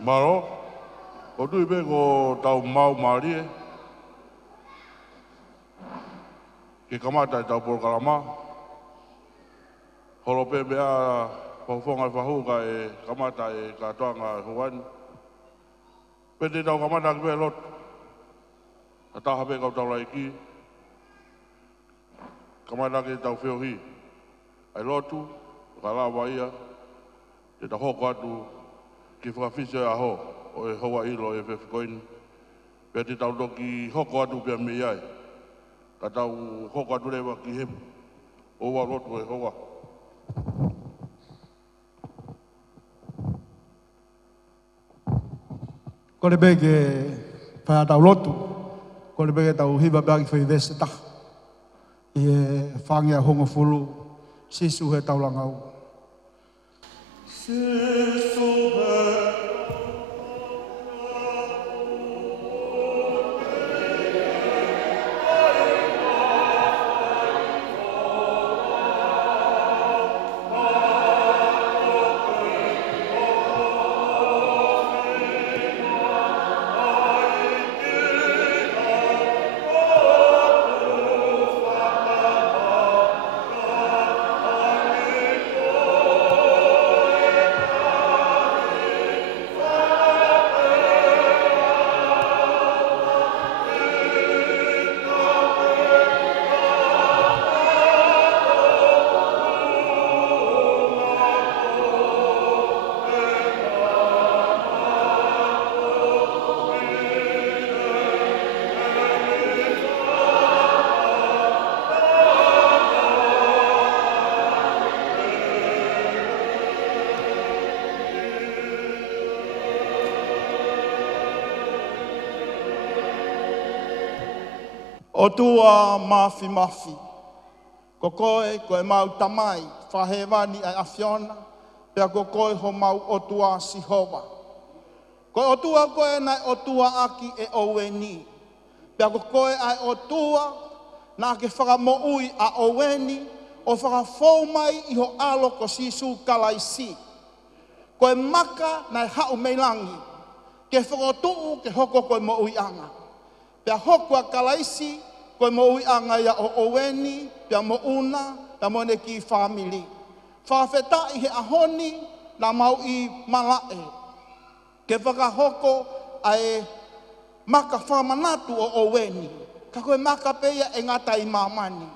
Maro, ko tui pe ko tau mau marie, ke kamata tau por kalama, holo pe mea whauwhonga whahu ka e kamata e katoanga huan. Pete tau kamata ki pe lot, a taha pe kau tau laiki, kamata ki tau whiohi, ai lotu, ka lawa ia, te ta hoko atu, ki whakawhise aho, o e hoa ilo e whewhikoini. Pea te tau toki hoko atu pia me iai. Ka tau hoko atu rewa ki hemu. Owa rotu e hoa. Ko le bege whaia tau lotu. Ko le bege tau hiwa bagi whai vese taha. I e whangia hongo fulu. Sisu he tau langau. Sisu he O tua mafi mafi. Ko koe, koe mau tamai, whahewani ai awhiona, pea ko koe ho mau o tua sihova. Koe o tua koe nai o tua aki e oweni. Pea ko koe ai o tua, nā ke whakamoui a oweni, o whakafou mai i ho alo ko sisu kalaisi. Koe maka nai hau meilangi, ke whakotuu ke hoko koe moui anga. Pea hoko a kalaisi, koe mo ui anga ia o oweni, pia mo una, pia mo ne ki family. Whawheta i he ahoni, na mau i malae. Ke whakahoko ai maka whamanatu o oweni. Ka koe maka peia e ngata i mamani.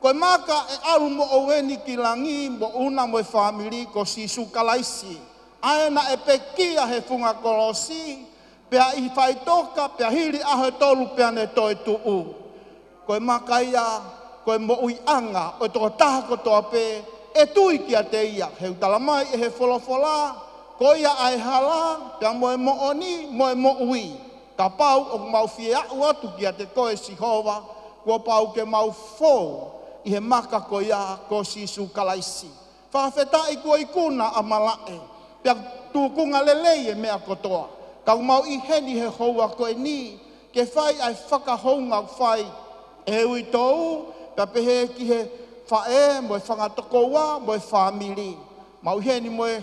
Koe maka e aru mo oweni ki langi, mo una mo i family, ko sisu kalaisi. Aena e pekia he funga kolosi, pia i whaitoka, pia hiri aho tolu pia ne toi tuu. Koe makaia, koe mo ui anga, o toko taha ko toa pe, e tui ki a te ia. Heu talamai e he wholofola, ko ia ai hala, pia mo e mo oni, mo e mo ui. Ka pau o mau fie au atu ki a te koe sihova, kua pau ke mau fōu, i he maka ko ia ko sisu kalaisi. Whawheta i kua ikuna a malae, pia tūkunga lelei e mea kotoa. Kau mau i heni he houa koe ni, ke whai ai whakahounga whai, e ui tōu, pia pehe ki he whae, mo e whangatokoua, mo e whamiri. Mau heni mo e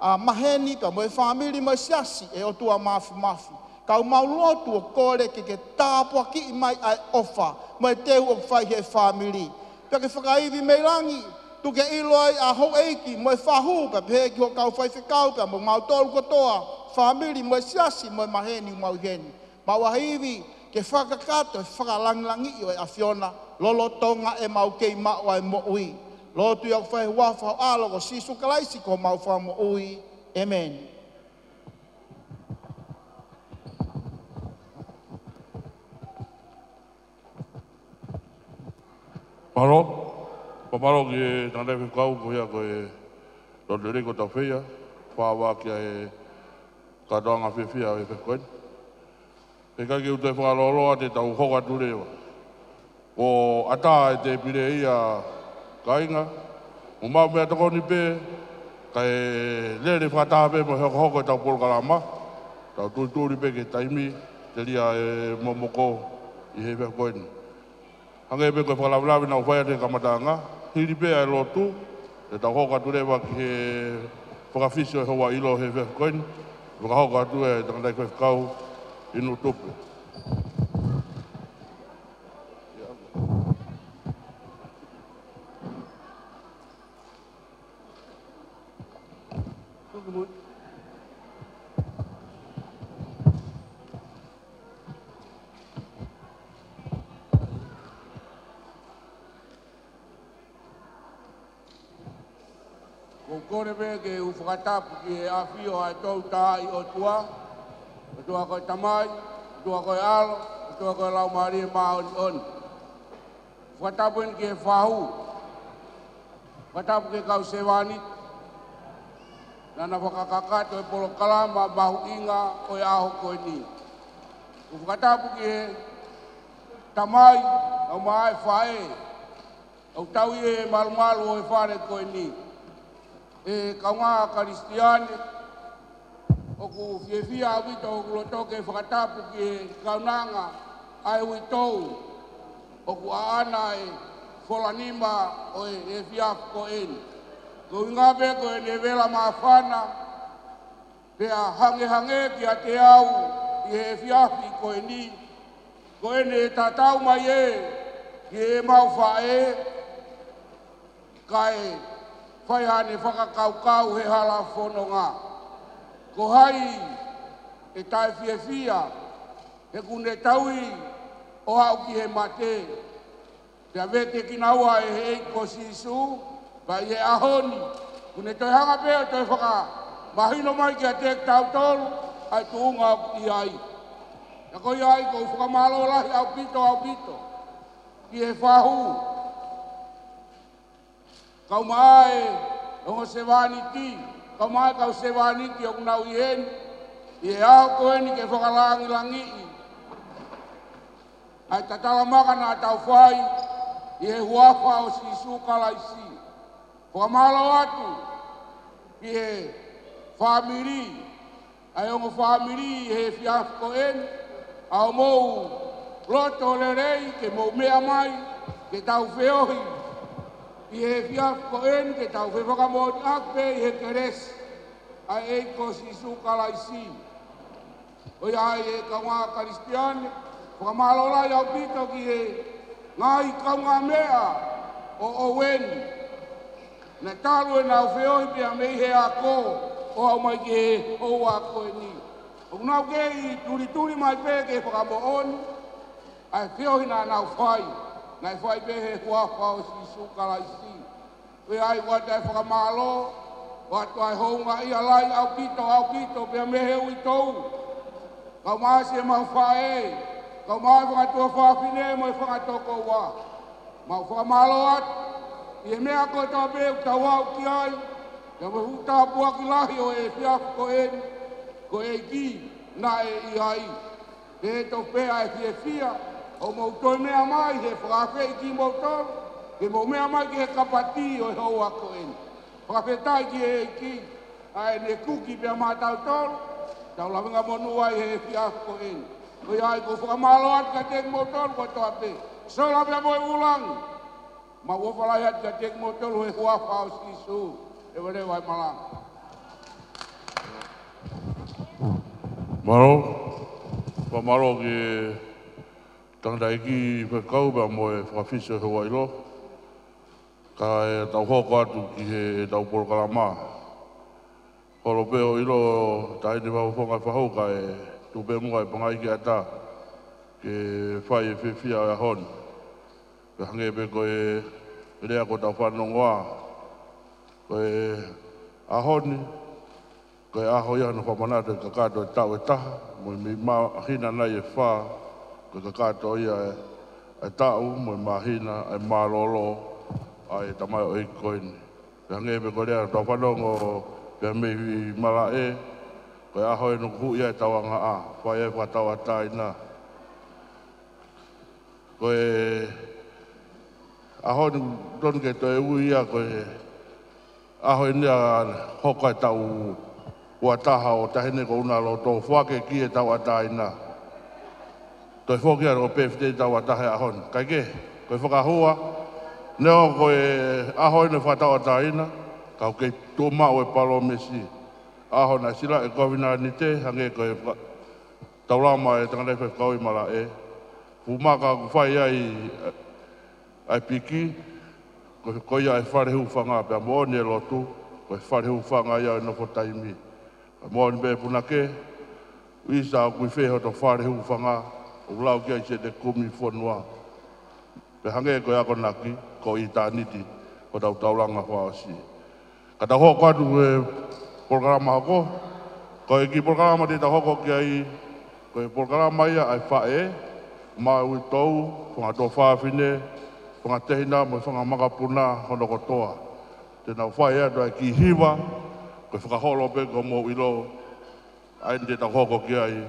maheni, pia mo e whamiri, mo e siasi, e o tua mafi mafi. Kau mau lotu o kore ke tāpua ki i mai ai ofa, mo e teu o whai he whamiri. Pia ke whakaiwi meirangi, tu ke ilo ai a hou eiki, mo e whahu, pia pehe ki ho kau whai whikau, pia mo mau tolu kotoa, whamiri, mo e siasi, mo e maheni, mau heni. Mau ahiwi, ke whakakato e whakalangilangi i o e awhiona, lolo tonga e mau kei mao ai mo ui. Lotu i au whae wafa o alo ko sisu kalaisi ko mau wha mo ui. Amen. Paro, paparo ki e tante whikau ko hea ko e tonere ko tau whia, whawa ki e katoanga whiwhia e whikoini. E kai ki u te whakaloloa te tau hoka turewa. O ata e te pire ia kainga, o mau mea takoni pe, kai lere whakataha pe mo hoko e tau polokalama, tau tūri pe ke taimi, te lia e momoko i he whikoini. Hanga e pe koe whakalawalawi nau whaia te kamatanga, hiri pe ai lotu, te tau hoka turewa ki he whakawhisio e hoa ilo he whikoini, Whakahoko atu e tangatai koe whakau inu tupe. Kore me ke u whakatapu ki e awhio ai tau tāi o tua. O tua koe tamai, o tua koe alo, o tua koe lau maria maa oni oni. Whakatapu en ki e whahu. Whakatapu ke kau sewani. Nana whakakakato e polo kalama mahu inga o e aho koe ni. U whakatapu ki e tamai, au maai whae. Au tau i e malumalu o e whare koe ni. E kaunga Karistiane, o ku whiewhia awita o ku lotoke whakatapu ki e kaunanga ai witou, o ku aana e wholanima o e whiafu ko eni. Ko ingabe ko e ne vela maafana, pea hange ki a te au i e whiafu ko eni, ko ene e tatau mai e ki e mau whae, kai whai hane whakakaukau he hala whanonga. Ko hai e tae whiewhia, he kune taui o au ki he mate. Pea vete ki naua e he eiko sisu, vai he ahoni. Kune toi hanga peo toi whaka mahino mai ki a tek tau tolu, ai tuunga au ki ai. Na koi ai ko whakamalo lahi au pito, ki he whahu. Kau mai o se vaniti, kau mai kau se vaniti o nau ien, e au ko eni ke whakalangi langi. Ai tatala maka na tau whai, i he huafa o si sukalaisi. Whamalo atu, i he whamiri, ai ongo whamiri i he whiafu ko eni, au mou loto le rei ke mou mea mai, ke tau whiohi, i he whiafu ko eni ke tau whewhakamoti akpe i he keres ai eiko si sukalaisi. Oi ai e kaunga Karistiane, whakamalola i au pito ki he ngai kaunga mea o oweni. Na taru e nau whiohi pia mei he ako o au mai ki he ou ako e ni. O nau ke i turi mai pe ke whakamo oni, ai whiohi na nau whai. Ngai whai pe he huafa o si sukalaisi. Oi ai wata e whakamalo, wata ai hounga i alai au pito, pia mehe ui tou. Kau maasi e mau whae, kau mai whakatua whawhine mo e whakatoko wā. Mau whakamalo atu, i e mea koe tau beu tau au ki ai, ia me huta pua ki lahi o e whiafu ko eni, ko e ki na e i ai. Te tau pēa e whiewhia, o mau toi mea mai he whakawhi ki mau tolu, ke mau mea mai ki he kapati o e hou ako eni. Whakawhetai ki e ki, ai ne kuki pia mātau tolu, tau lawenga monu ai he whiafu ko eni. Oi ai ko whakamalo atu ka tek mau tolu ko toa pe. So la pia moe ulangi. Ma wofalai atu ka tek mau tolu he huafa o sisu. E wale wai malanga. Maro, whamaro ki tangata iki whakau ba moe whakawhiso he wailo. Ka e tau hoko atu ki he tau polokalama. Koro peo ilo taini whawhonga whahau ka e tupe mua e pangai ki ata. Ke whai e whiwhia o ahon. Ke hange pe koe rea ko tau whanongoa. Koe ahoni. Koe aho ia no whamanata ka kato e tau e taha. Mo i mahina nei e wha. Koe ka kato ia e tau. Mo i mahina e malolo. Ai tamai o i koini. Ke hange pe koe rea tau whanongo. Pea mei mala e. Koe aho e no hu ia e tawanga a. Whai e whatau a taina. Koe aho ni don ke to e ui ia koe aho e nia hoka e tau ua taha o tahine ko una lo tō whake ki e tau a taina. Toi whoki aro pefte tau a tahe aho ni. Kai ke, koe whakahua. Neo koe aho e ne whatau a taina. Kau kei tō mau e palo mesi. aho na sila e kawina ni te hange ko e taurama e tangare whai kau i mara e. Pumaka ku whai ai piki, ko koi ai wharehu whanga pia moone e lotu, ko wharehu whanga ia e nofo taimi. Moone be punake, uisa kui wheho to wharehu whanga, o lau kia i se te kumi whanua. Pe hange ko ako naki, ko i tāniti, ko tau tauranga whaosi. Kata hoko atu e programa hoko, ko e ki programa te ta hoko kia i, ko e programa ia ai whae, mai ui tau, whanga tō whaafine, whanga tehina, mo whanga makapuna, hono kotoa. Tēnā whae atu ai ki hiwa, ko e whakaholo pe ko mo ilo, ai te ta hoko kia i,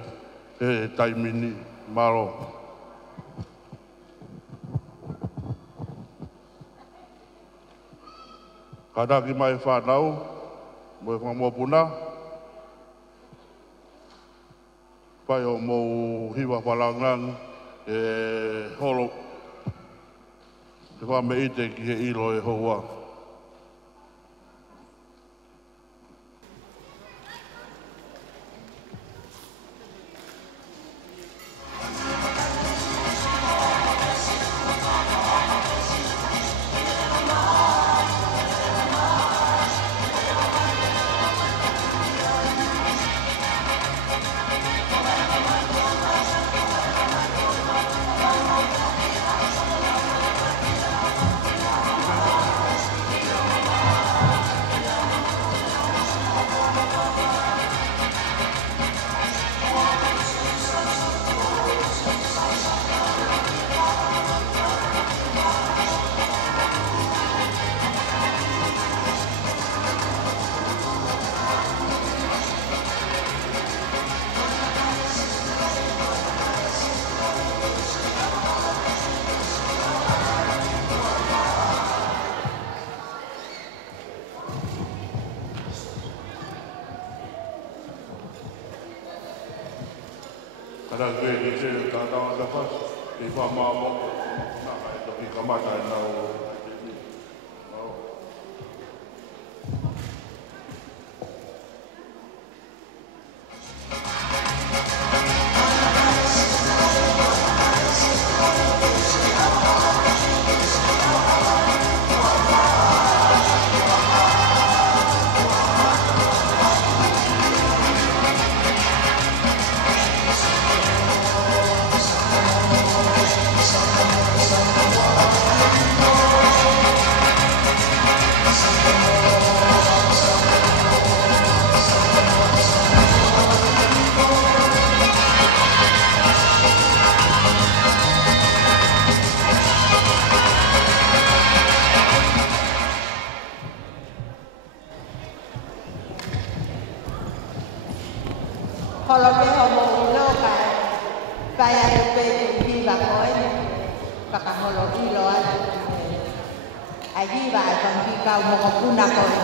he taimini, maro. Kada ki mai whanau, mo e whanga mōpuna, pai o mō hiwa whalangang, e holo, te wha me ite ki he ilo e hoa. Kada koe ni te tātanga tapas, ki wha māmo, nā kai toki kamata e nau. Kalau me homo ilo kaya pe di ba koi kaka holo ilo ai ba kon ki ka mo kuna koi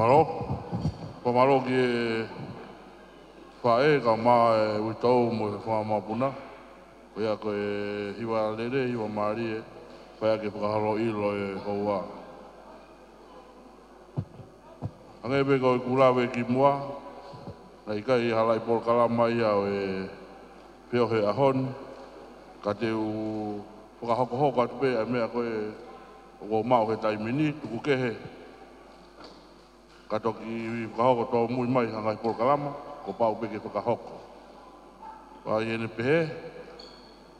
Pamalo ki whae ka maa e uitau mo e whamapuna. Pea ko e hiwa lere, hiwa maari e, pea ke whakahalo ilo e hoa. Angepe ko e kurawe ki mua, na ika i halai pol kalama ia o e peo he ahon, ka te u whakahoko atu pe a mea ko e o mao he taimini, tuku kehe. Ka toki whakahoko tō mui mai hangai pol kalama, ko pau peke whakahoko. Wa i ene pehe,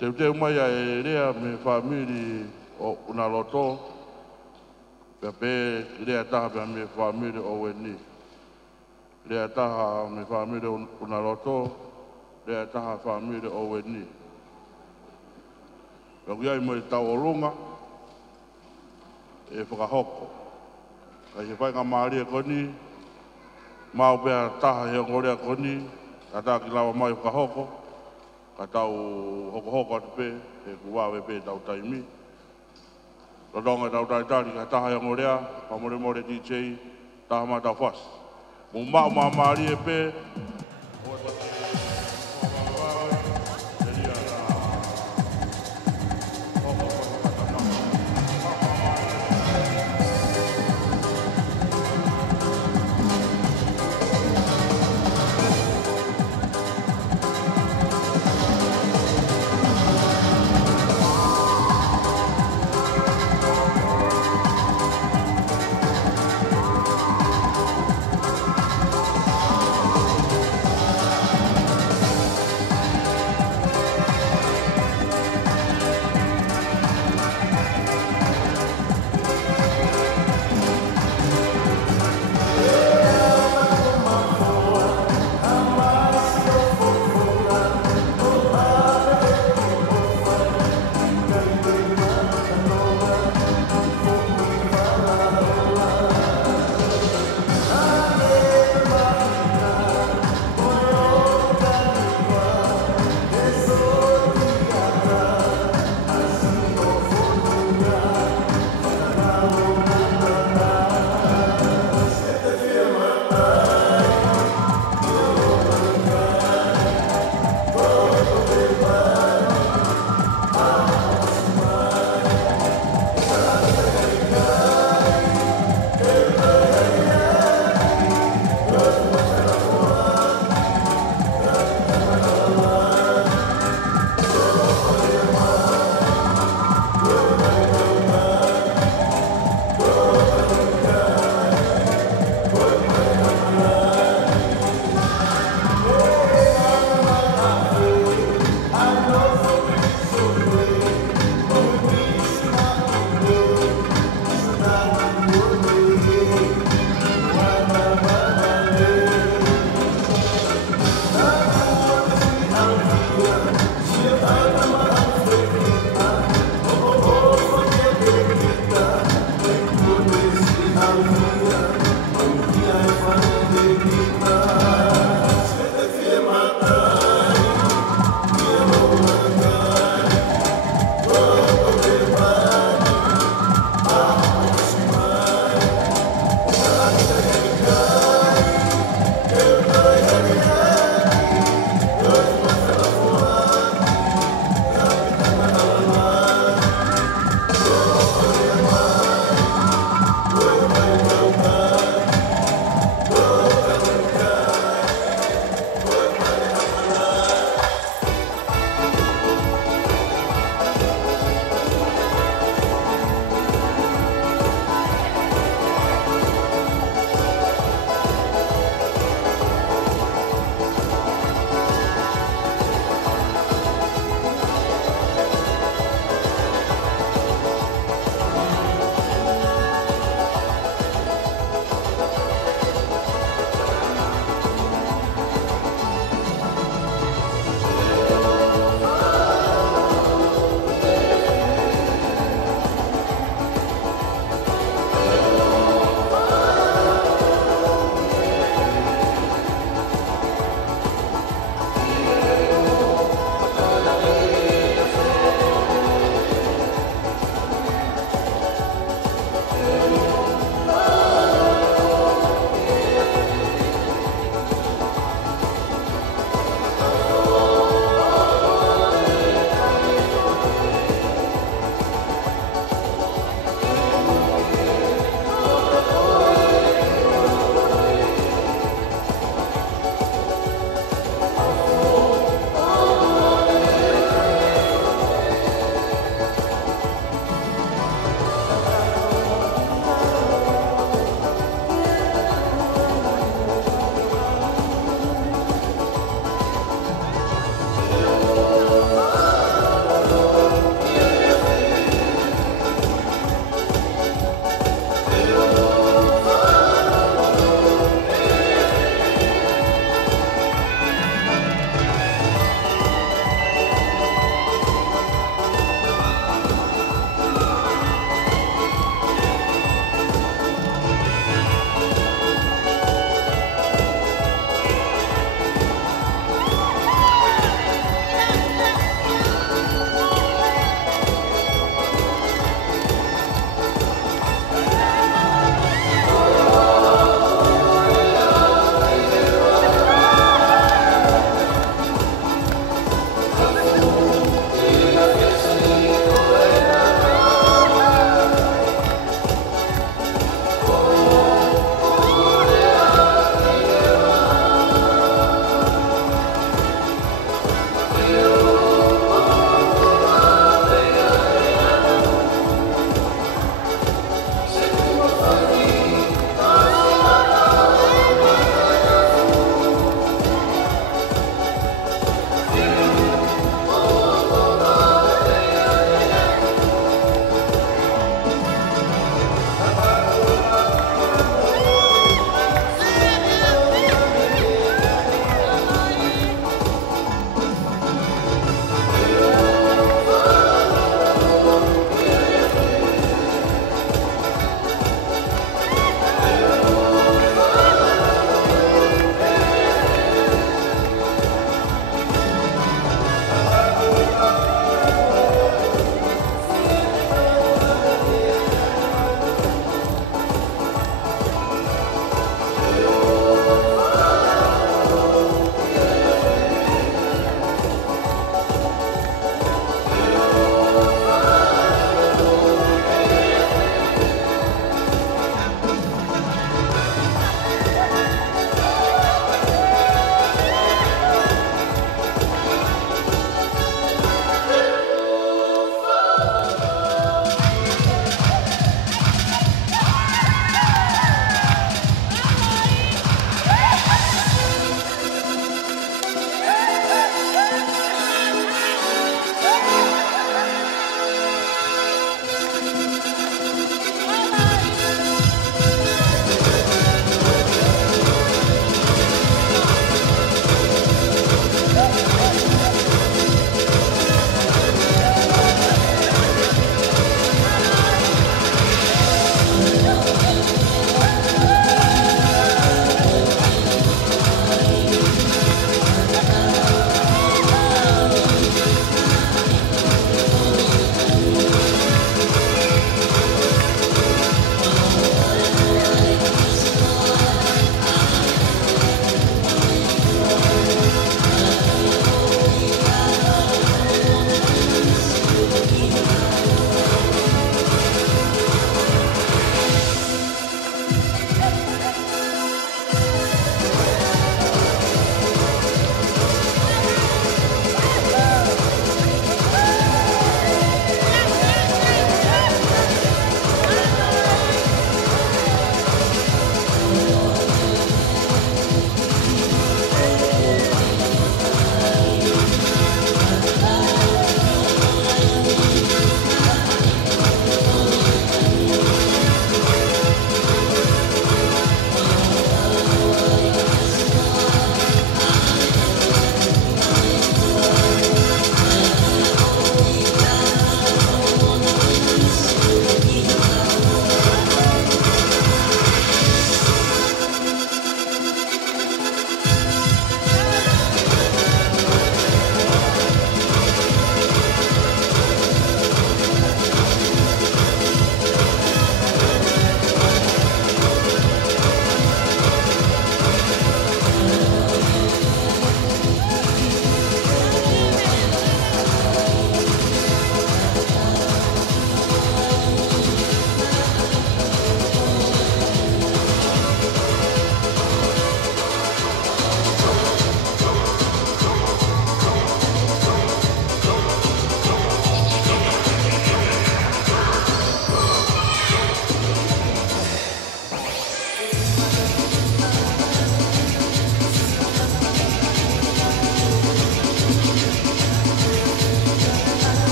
te mai a e rea me whamiri o una loto, pea pe rea taha pea me whamiri o weni. Rea taha me whamiri o una loto, rea taha whamiri o weni. Pea kuiai mo e tau o runga, e whakahoko. Ka he whai ngā maari e koni, mau pea taha he ngorea koni, ka taha ki lawa mai whakahoko, ka tau hoko atu pe, e kuwawe pe tau taimi. Rodonga tau taitari, ka taha he ngorea, pa more DJ, taha ma tau whas. Mu mau maari e pe,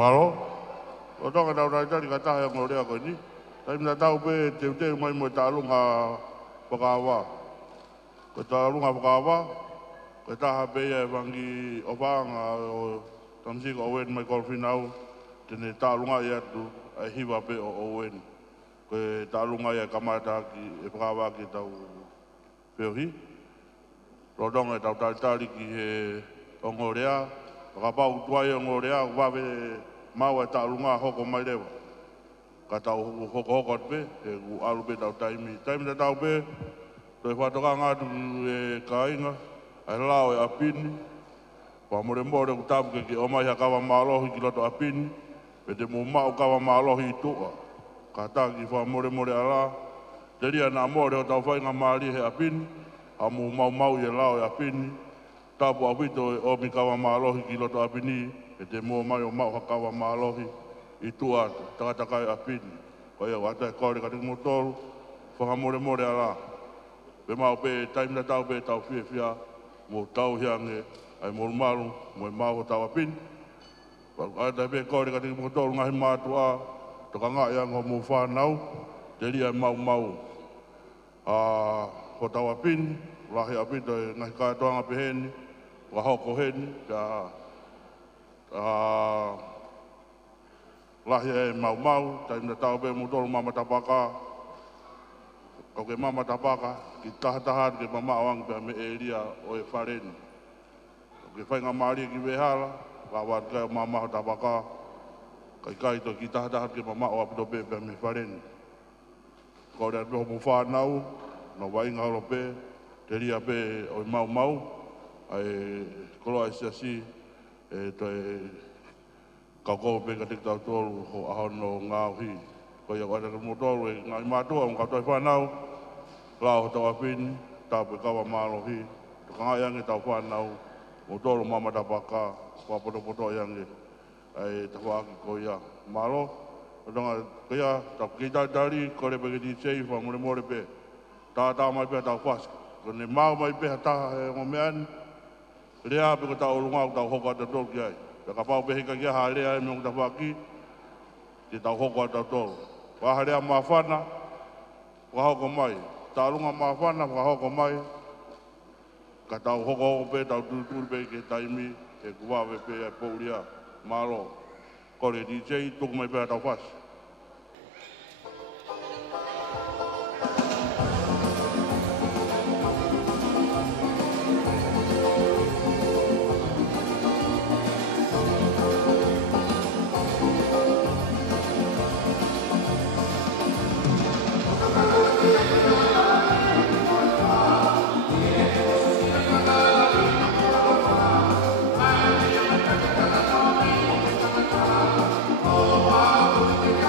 Malo, o tonga tau rai tari kataha e ngorea koe ni. Taimina tau pe te mai mo ta alunga whakaawa. Ko ta alunga whakaawa, ko taha pe e wangi o whaanga o tamsika o wen mai kolwhinau, tene ta alunga i atu e hiwa pe o wen. Ko ta alunga i a kamataki e whakaawa ki tau whiohi. Rodonga e tau tari ki he o ngorea, whakapau tuai o ngorea, wawe mau e ta alunga hoko mai rewa. Ka tau hoko pe, e ku alu pe tau taimi. Taimi te tau pe, toi whatoka ngātu e kāinga, ai lao e apini. Wa more ku tapu ke o mai ha kawa mālohi ki loto apini, pe te mō mau kawa mālohi i toa. Ka tāki wha more ala, te ria nā more o tau whainga māri he apini, a mō mau i e lao e apini, tapu a whito e o mi kawa mālohi ki loto apini, pe te mō mai o mau ha kawa mālohi, i tua takatakai a pini. Ko ia wata e kore kati motoru, whakamore ala. Pe mau pe taimina tau pe tau whia, mō tau hiange, ai mō maru, mō e mau tau a pini. Wata pe kore kati motoru ngahi mātua, toka ngā ianga mō whanau, te ria mau. Ho tau a pini, lahi a pini, ngahi kātoanga pe heni, wahoko heni, lahi e mau, taimina tau pe motoru mama tapaka, o ke mama tapaka, ki taha ke mama awang pe me e ria o e whareni. O ke whainga maari ki wehala, la wat kai o mama tapaka, kai to ki taha ke mama o apito pe me whareni. Ko rea pe homo whanau, no wainga horo pe, te ria pe o mau, ai koloa e siasi, e to e kau pe ka te tau tolu ho ahono ngāuhi. Ko ia wata ka motoru e ngāi mātua, un katoi whanau, lao ho tau apini, tau pe kawa mālohi, to ka ngai ange tau whanau, motoru mama tapaka, kua poto iange, ai tawaki ko ia. Mālo, ko ia, tau kita dari, kore pe ke di sei, wha more pe, tā mai pe tau whaska. Ko ne mau mai pe hataha e ngomeani, rea pe ko tau olungau tau hoko ata tolu ki ai. Ka pau pe hika kia harea e meong tawaki, te tau hoko atau tolu. Waharea mawhana, wahoko mai. Tālunga mawhana, wahoko mai. Ka tau hoko pe, tau tūtūri pe ke taimi, e kuwawe pe e pouria, mālo. Kore DJ, tuku mai pe tau whasi. Oh, wow.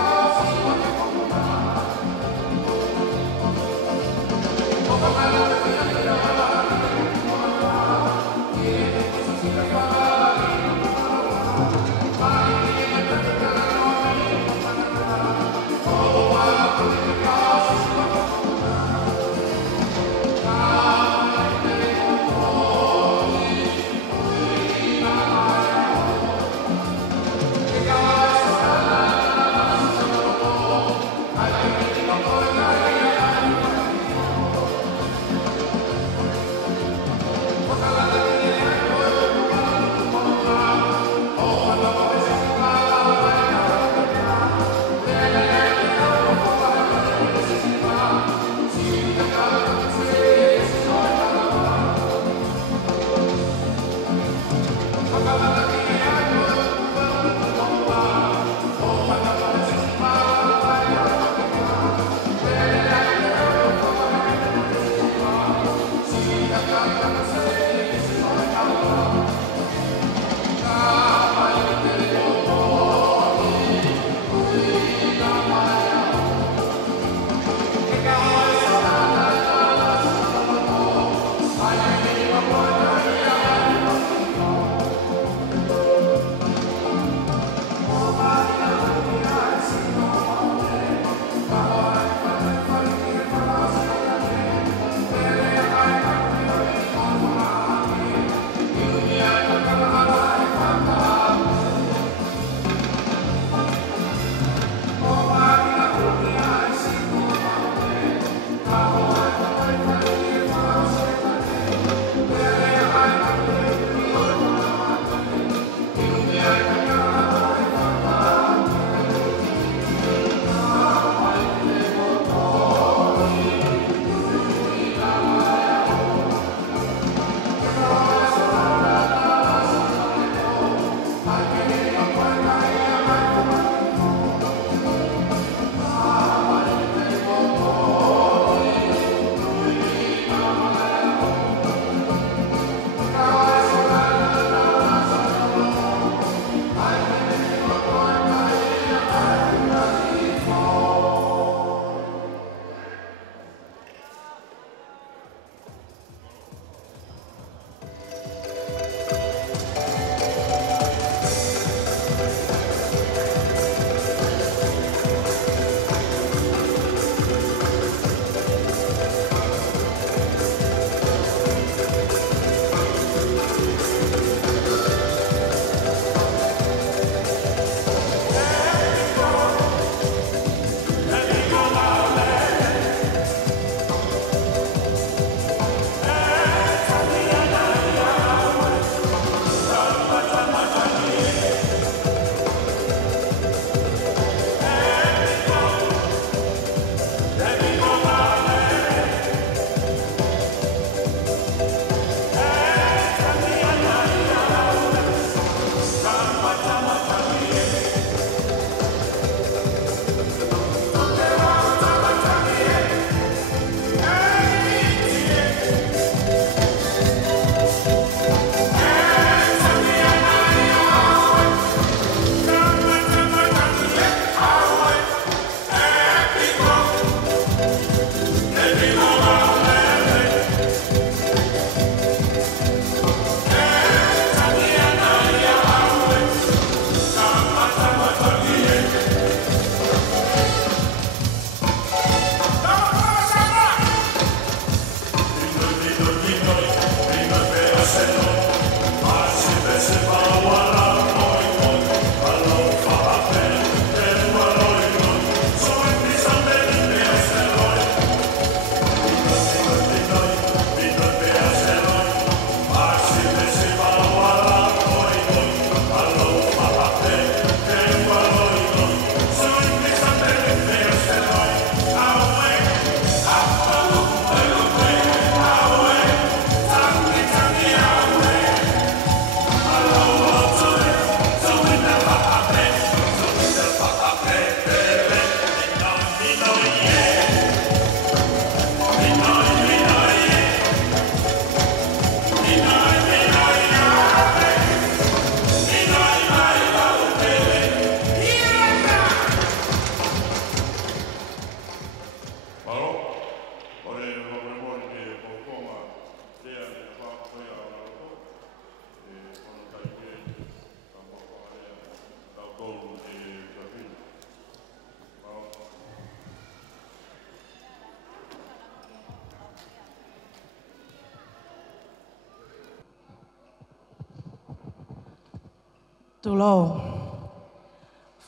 Tulo,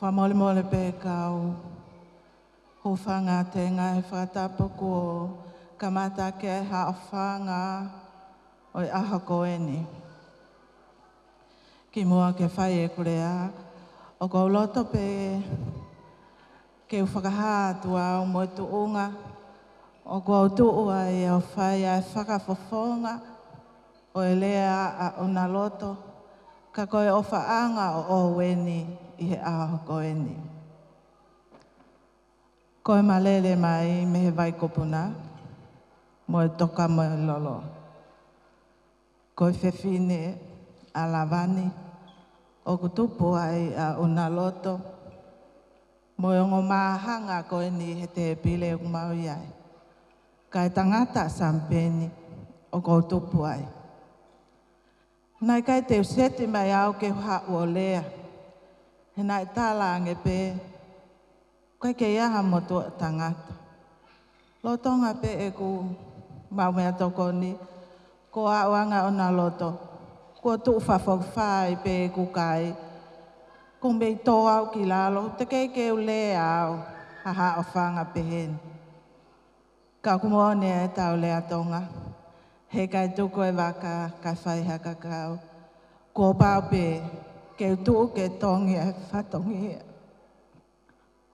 whamole mole pe kau, ho whanga te ngai whatapo ko, kamata ke ha whanga o aha koeni. Ki mua ke whai e kurea, o kou loto pe ke whakahātua o mo tuunga, o kou tuua e o whai a whakafofonga, o e lea a una loto, ka koe o whaanga o weni i he aha koeni. Koe malele mai me he vai kopuna, mo e toka mo e lolo. Koe whewhine a lavani, o kutupu ai a una loto, mo e ngo mahanga koe ni he te pile o mau iai. Kai tangata sampeni o kutupu ai. Nai kai te useti mai au ke hau o lea, he nai tala ange pe, koe ke iaha mo tua tangata. Lotonga pe e ku mau mea toko ni, ko auanga o na loto, ko tu whawhawhai pe ku kai, ko mei tō au ki lalo, te kei ke u lea au, haha o whanga pe hen. Ka kumone e tau lea tonga, he kai tuko e waka, kai whai haka kau, ko pau pe, ke tu ke tongi e whatongi e.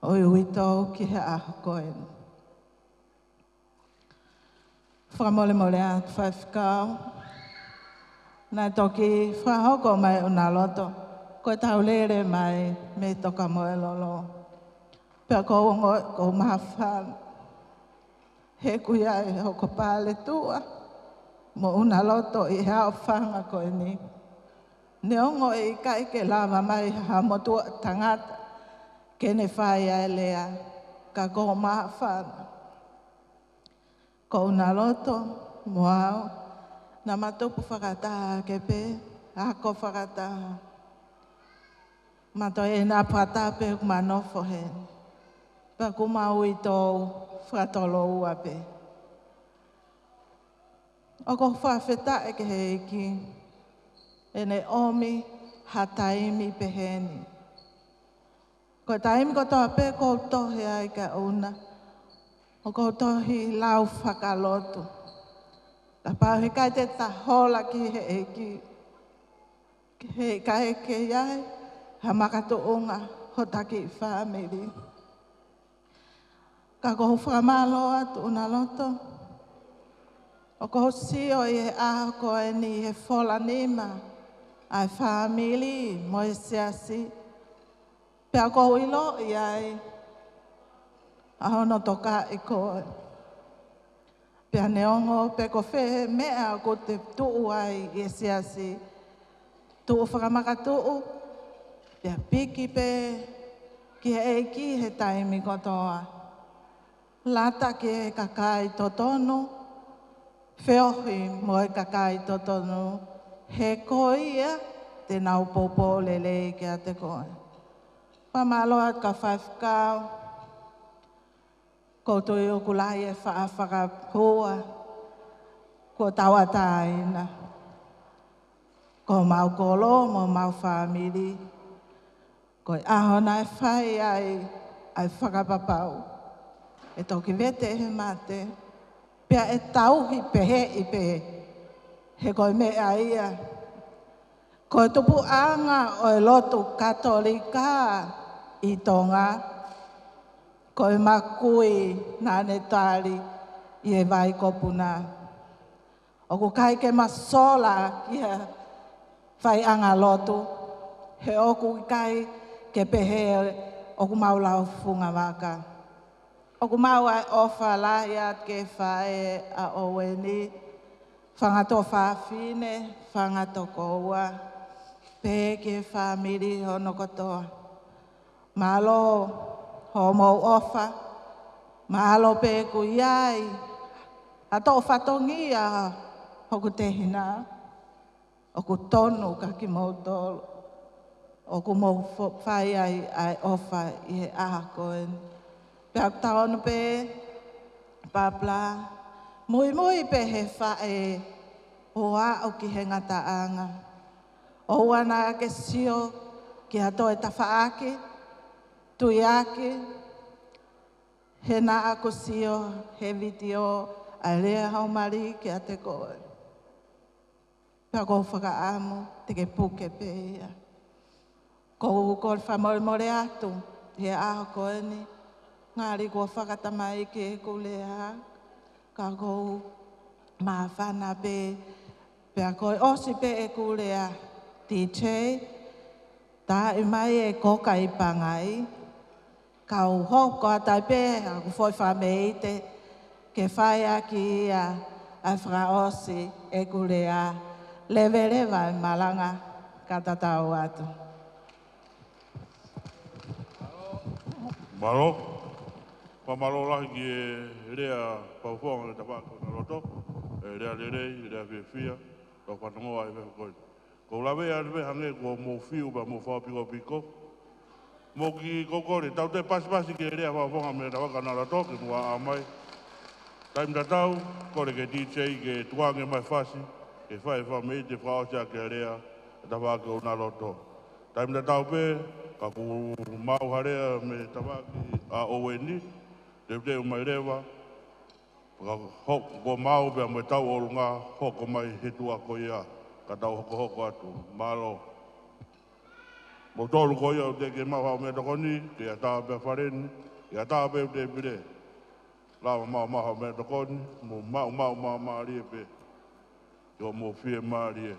O i uito ki he aha koe. Whamole mole a whawhikau. Nai toki whahoko mai una loto. Koe tau lere mai me toka moe lolo. Pea ko maha whan. He kuia e hoko pāle tua. Mo una loto i hao whanga koe ni. Ne ongo e kai ke lava mai ha motua tangata. Kene whai ai lea, ka ko maha whana. Ko una loto, moao, na matupu whakataha ke pe, ako whakataha. Mato e nā patape kumanofo he. Pa kumau i tō whakatolo ua pe. Oko whawheta e ke he iki, e ne omi hataimi pe heni. Ko taimi ko toa pe ko tohi ai ka una. O ko tohi lau whakalotu. La pau he kai te tahola ki he eki. He kai ke iai. Ha makato unga ho taki whamiri. Ka ko whamalo atu una loto. O ko sio i he aho ko e ni he whola nima. Ai whamiri mo e siasi. Pea ko ilo i ai, ahono toka i koe. Pea neongo, pe ko whehe mea ko te tuu ai i siasi. Tuu whakamaka tuu, pea piki pe, ki he eiki he taimi kotoa. Lata ki he kakai totonu, wheohi mo e kakai totonu. He koia, te nau popo lele ki a te koe. Pamaloa ka whawhikau, koutou i o kulai e whakapua, ko tawataina. Ko mau kolo, mo mau whamiri, ko ahona e whai ai whakapapau. E toki vete he mate, pea e tauhi pehe i pehe, he koe mea ia. Ko tupu anga o e lotu katolika, i tonga, ko e makui nane tari i e vai kopuna. O ku kai ke masola ki he whai anga lotu, he o ku kai ke pehe o ku maulau funga waka. O ku mau ai ofa lahia ke whae a oweni, whangato whawhine, whangato koua, pe ke whamiri hono kotoa. Malo ho mau ofa, malo pe ku iai, a tō whatongi a hoku te hina, o ku tonu ka ki mau tolu, o ku mau whai ai ofa i he aha koen. Pea taonu pe, papla, mui pe he whae, o a o ki he ngata anga. O wana ke sio, Kia toi tawhaake, tui ake, he na ako sio, he video, a rea haumari ki a te koe. Pea kou whakaamu, te ke puke pēia. Kou ko le whamore atu, he aho koe ni, ngāri kua whakatamai ki e kulea, ka kou maa whana pē, pea koe osi pē e kulea, DJ, tā i mai e koka i pangai, kau hoko a tai pē, a ku foi whameite, ke whai aki ia a whakaosi e kulea, lewa e malanga, ka tatau atu. Malo, pamalo lahi ki e rea pauwhonga e tawako na roto, e rea lerei, rea whiawhia, tau whanongoa e whakoi. Ko lawe a rewe hange ko mō whiu pa mō whapiko piko. Mō ki kokore, tau te pasi ki e rea pauwhonga me tawaka na roto, ki mua a mai. Taim tatau, kore ke DJ ke tuange mai whasi, ke whai whamei te whaosia ke rea, e tawako na roto. Taim tatau pē, ka ku mau harea me tawaki a oweni, te teo mai rewa, ka hoko mau pia me tau orunga, hoko mai hetua ko ia, ka tau hoko atu, malo. Mo tolu ko ia o te ke mau hao me tokoni, te a taha pia whareni, te a taha pia te pire. Lawa mau hao me tokoni, mo mau maarie pe, yo mo fie maarie.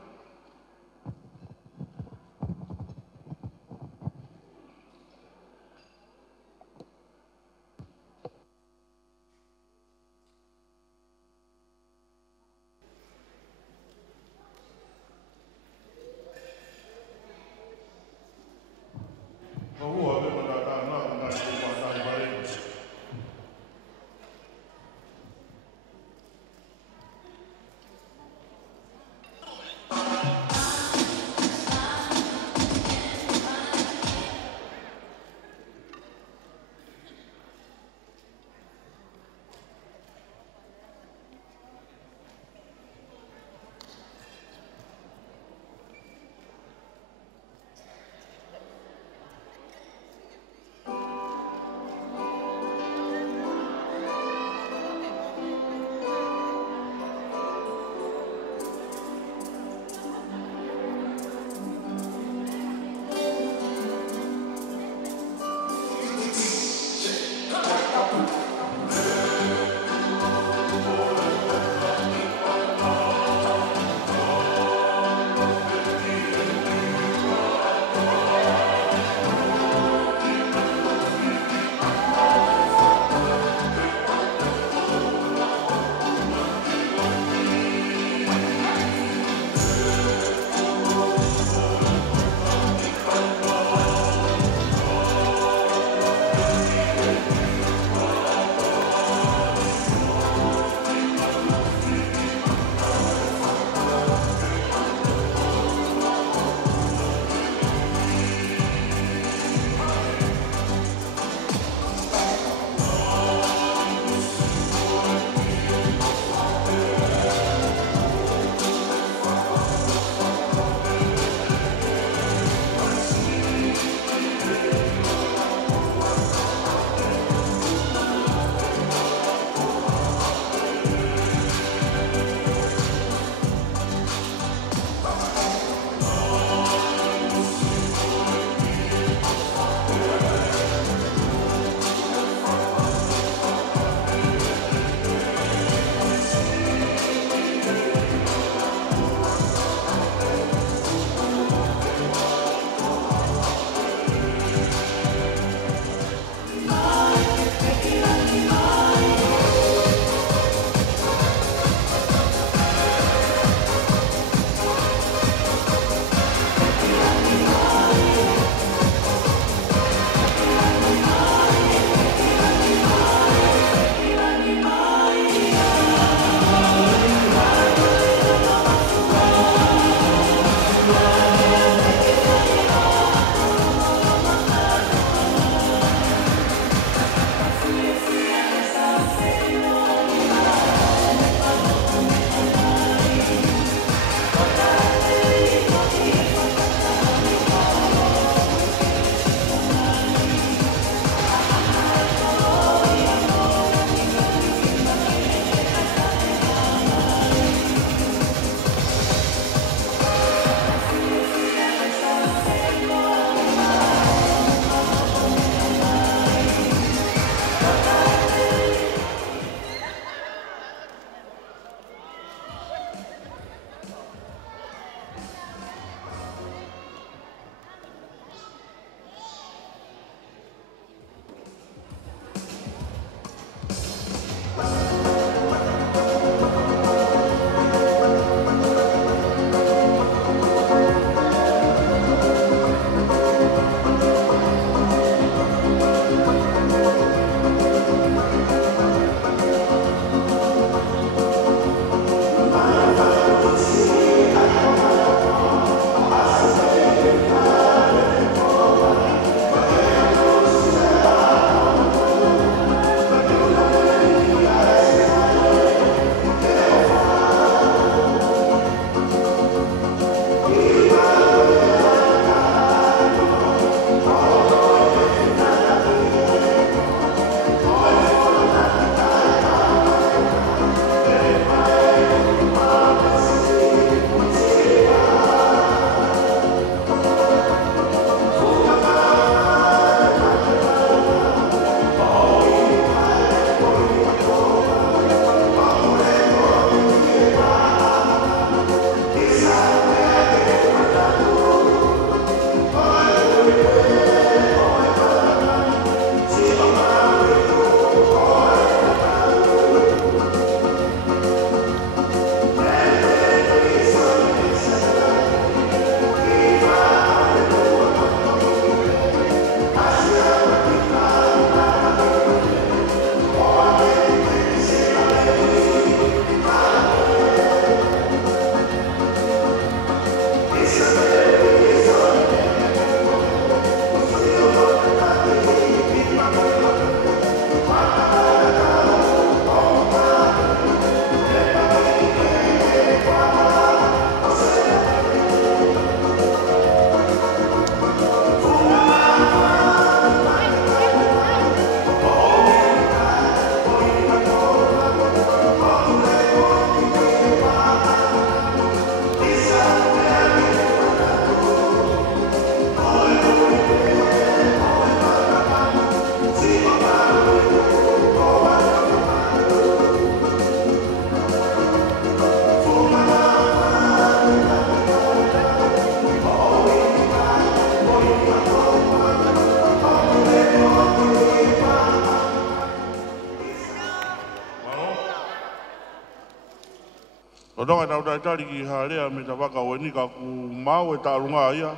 donga tau taitari ki harea me ta waka weni ka ku mau e tarunga ia,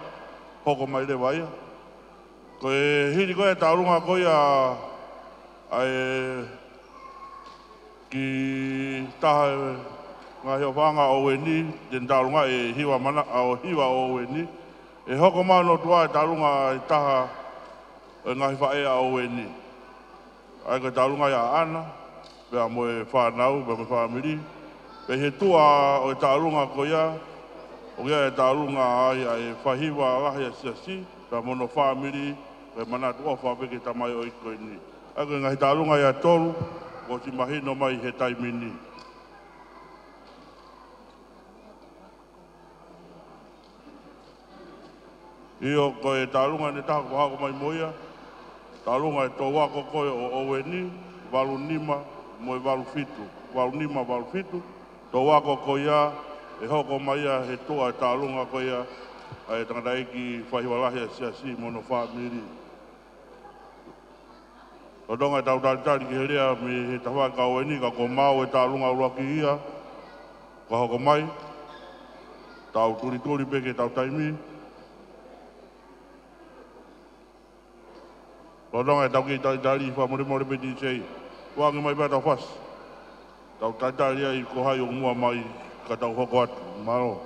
hoko mai le waia. Ko e hiri koe tarunga koe ki taha ngā heo whanga o weni, den tarunga e hiwa mana, o hiwa o weni. E hoko mau no tua e tarunga e taha ngā hiwa ea o weni. Ai ka tarunga ia ana, pea mo e whanau, pea mo e whamiri. Pe he tua o e tarunga ko ia, o ia e tarunga ai e whahiwa rahi a siasi, pea mono whamiri, pe mana tua whaweke tamai o i koe ni. Ai ka ngahi tarunga ia tolu, ko si mahino mai he taimini. Io ko e tarunga ne taha ko hako mai moia, tarunga e tō wako koe o oweni, walu nima, mo e walu fitu. Walu nima, walu fitu, tō wako ko ia, e hoko mai ia, he toa e tarunga ko ia, e tangata eki whahiwalahi a siasi mono whamiri. O donga e tau tātari ki herea me he tawha ka oweni, ka ko mau e tarunga ua ki ia, ka hoko mai, tau turi peke tau taimi. O donga e tau ki tātari wha more peti sei, wangi mai pētau whas. Tau tātari ai ko hai o mua mai ka tau hoko atu, maro.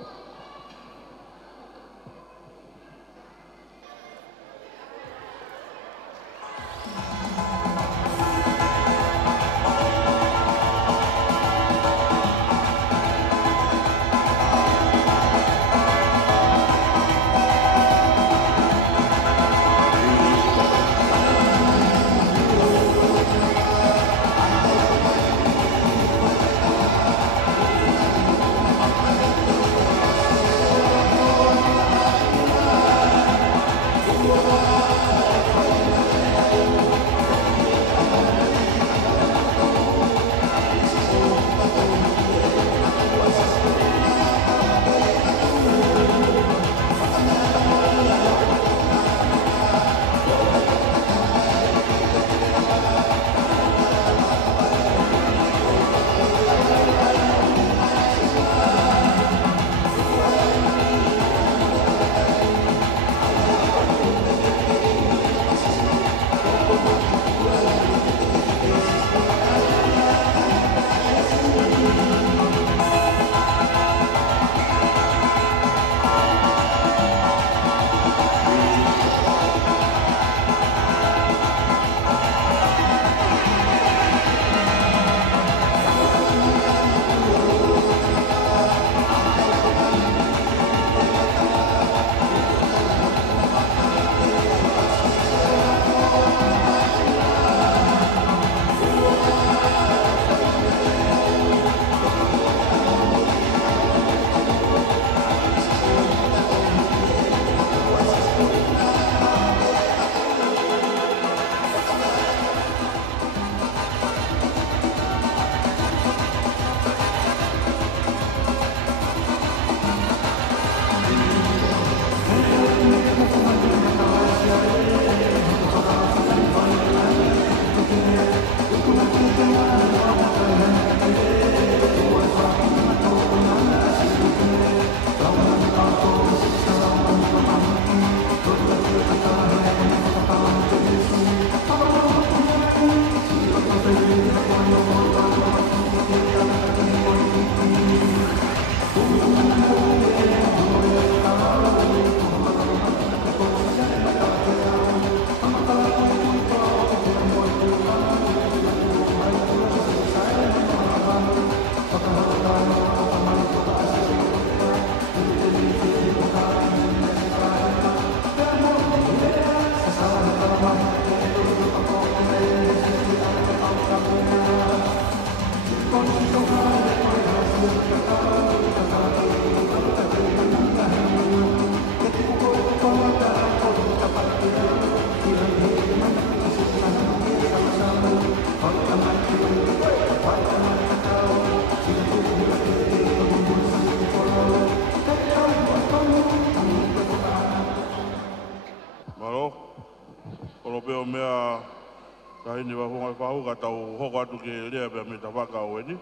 Kaini wa honga whahu ka tau hoko atu ke lea pia me ta waka o eni,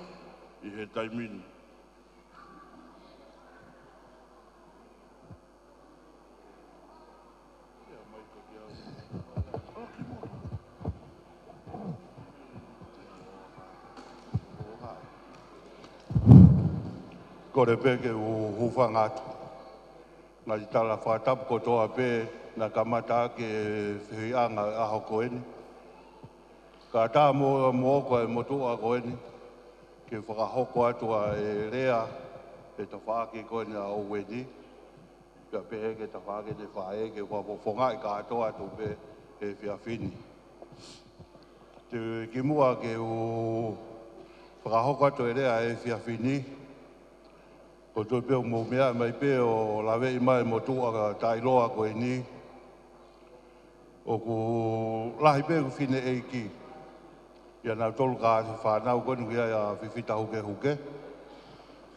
I he taimini. Kore peke o hufangatu. Nga i tala whātapu kotoa pē na kamata ke whianga aho koeni. Ka tā mō koe motua koeni. Ke whakahoko atua e rea e ta whaake koeni a oweni. Pia pē ke ta whaake te whae ke whapofonga i ka atoa tu pē e whiawhini. Te ki mua ke o whakahoko atua e rea e whiawhini. O tō pēo mō mea mai pēo lawe i mai mō tūa ka tailoa koe ni. O ko lahi pēo whine eiki. Ia nau tolu ka ati whanau koe nuki ai a whiwhita huke huke.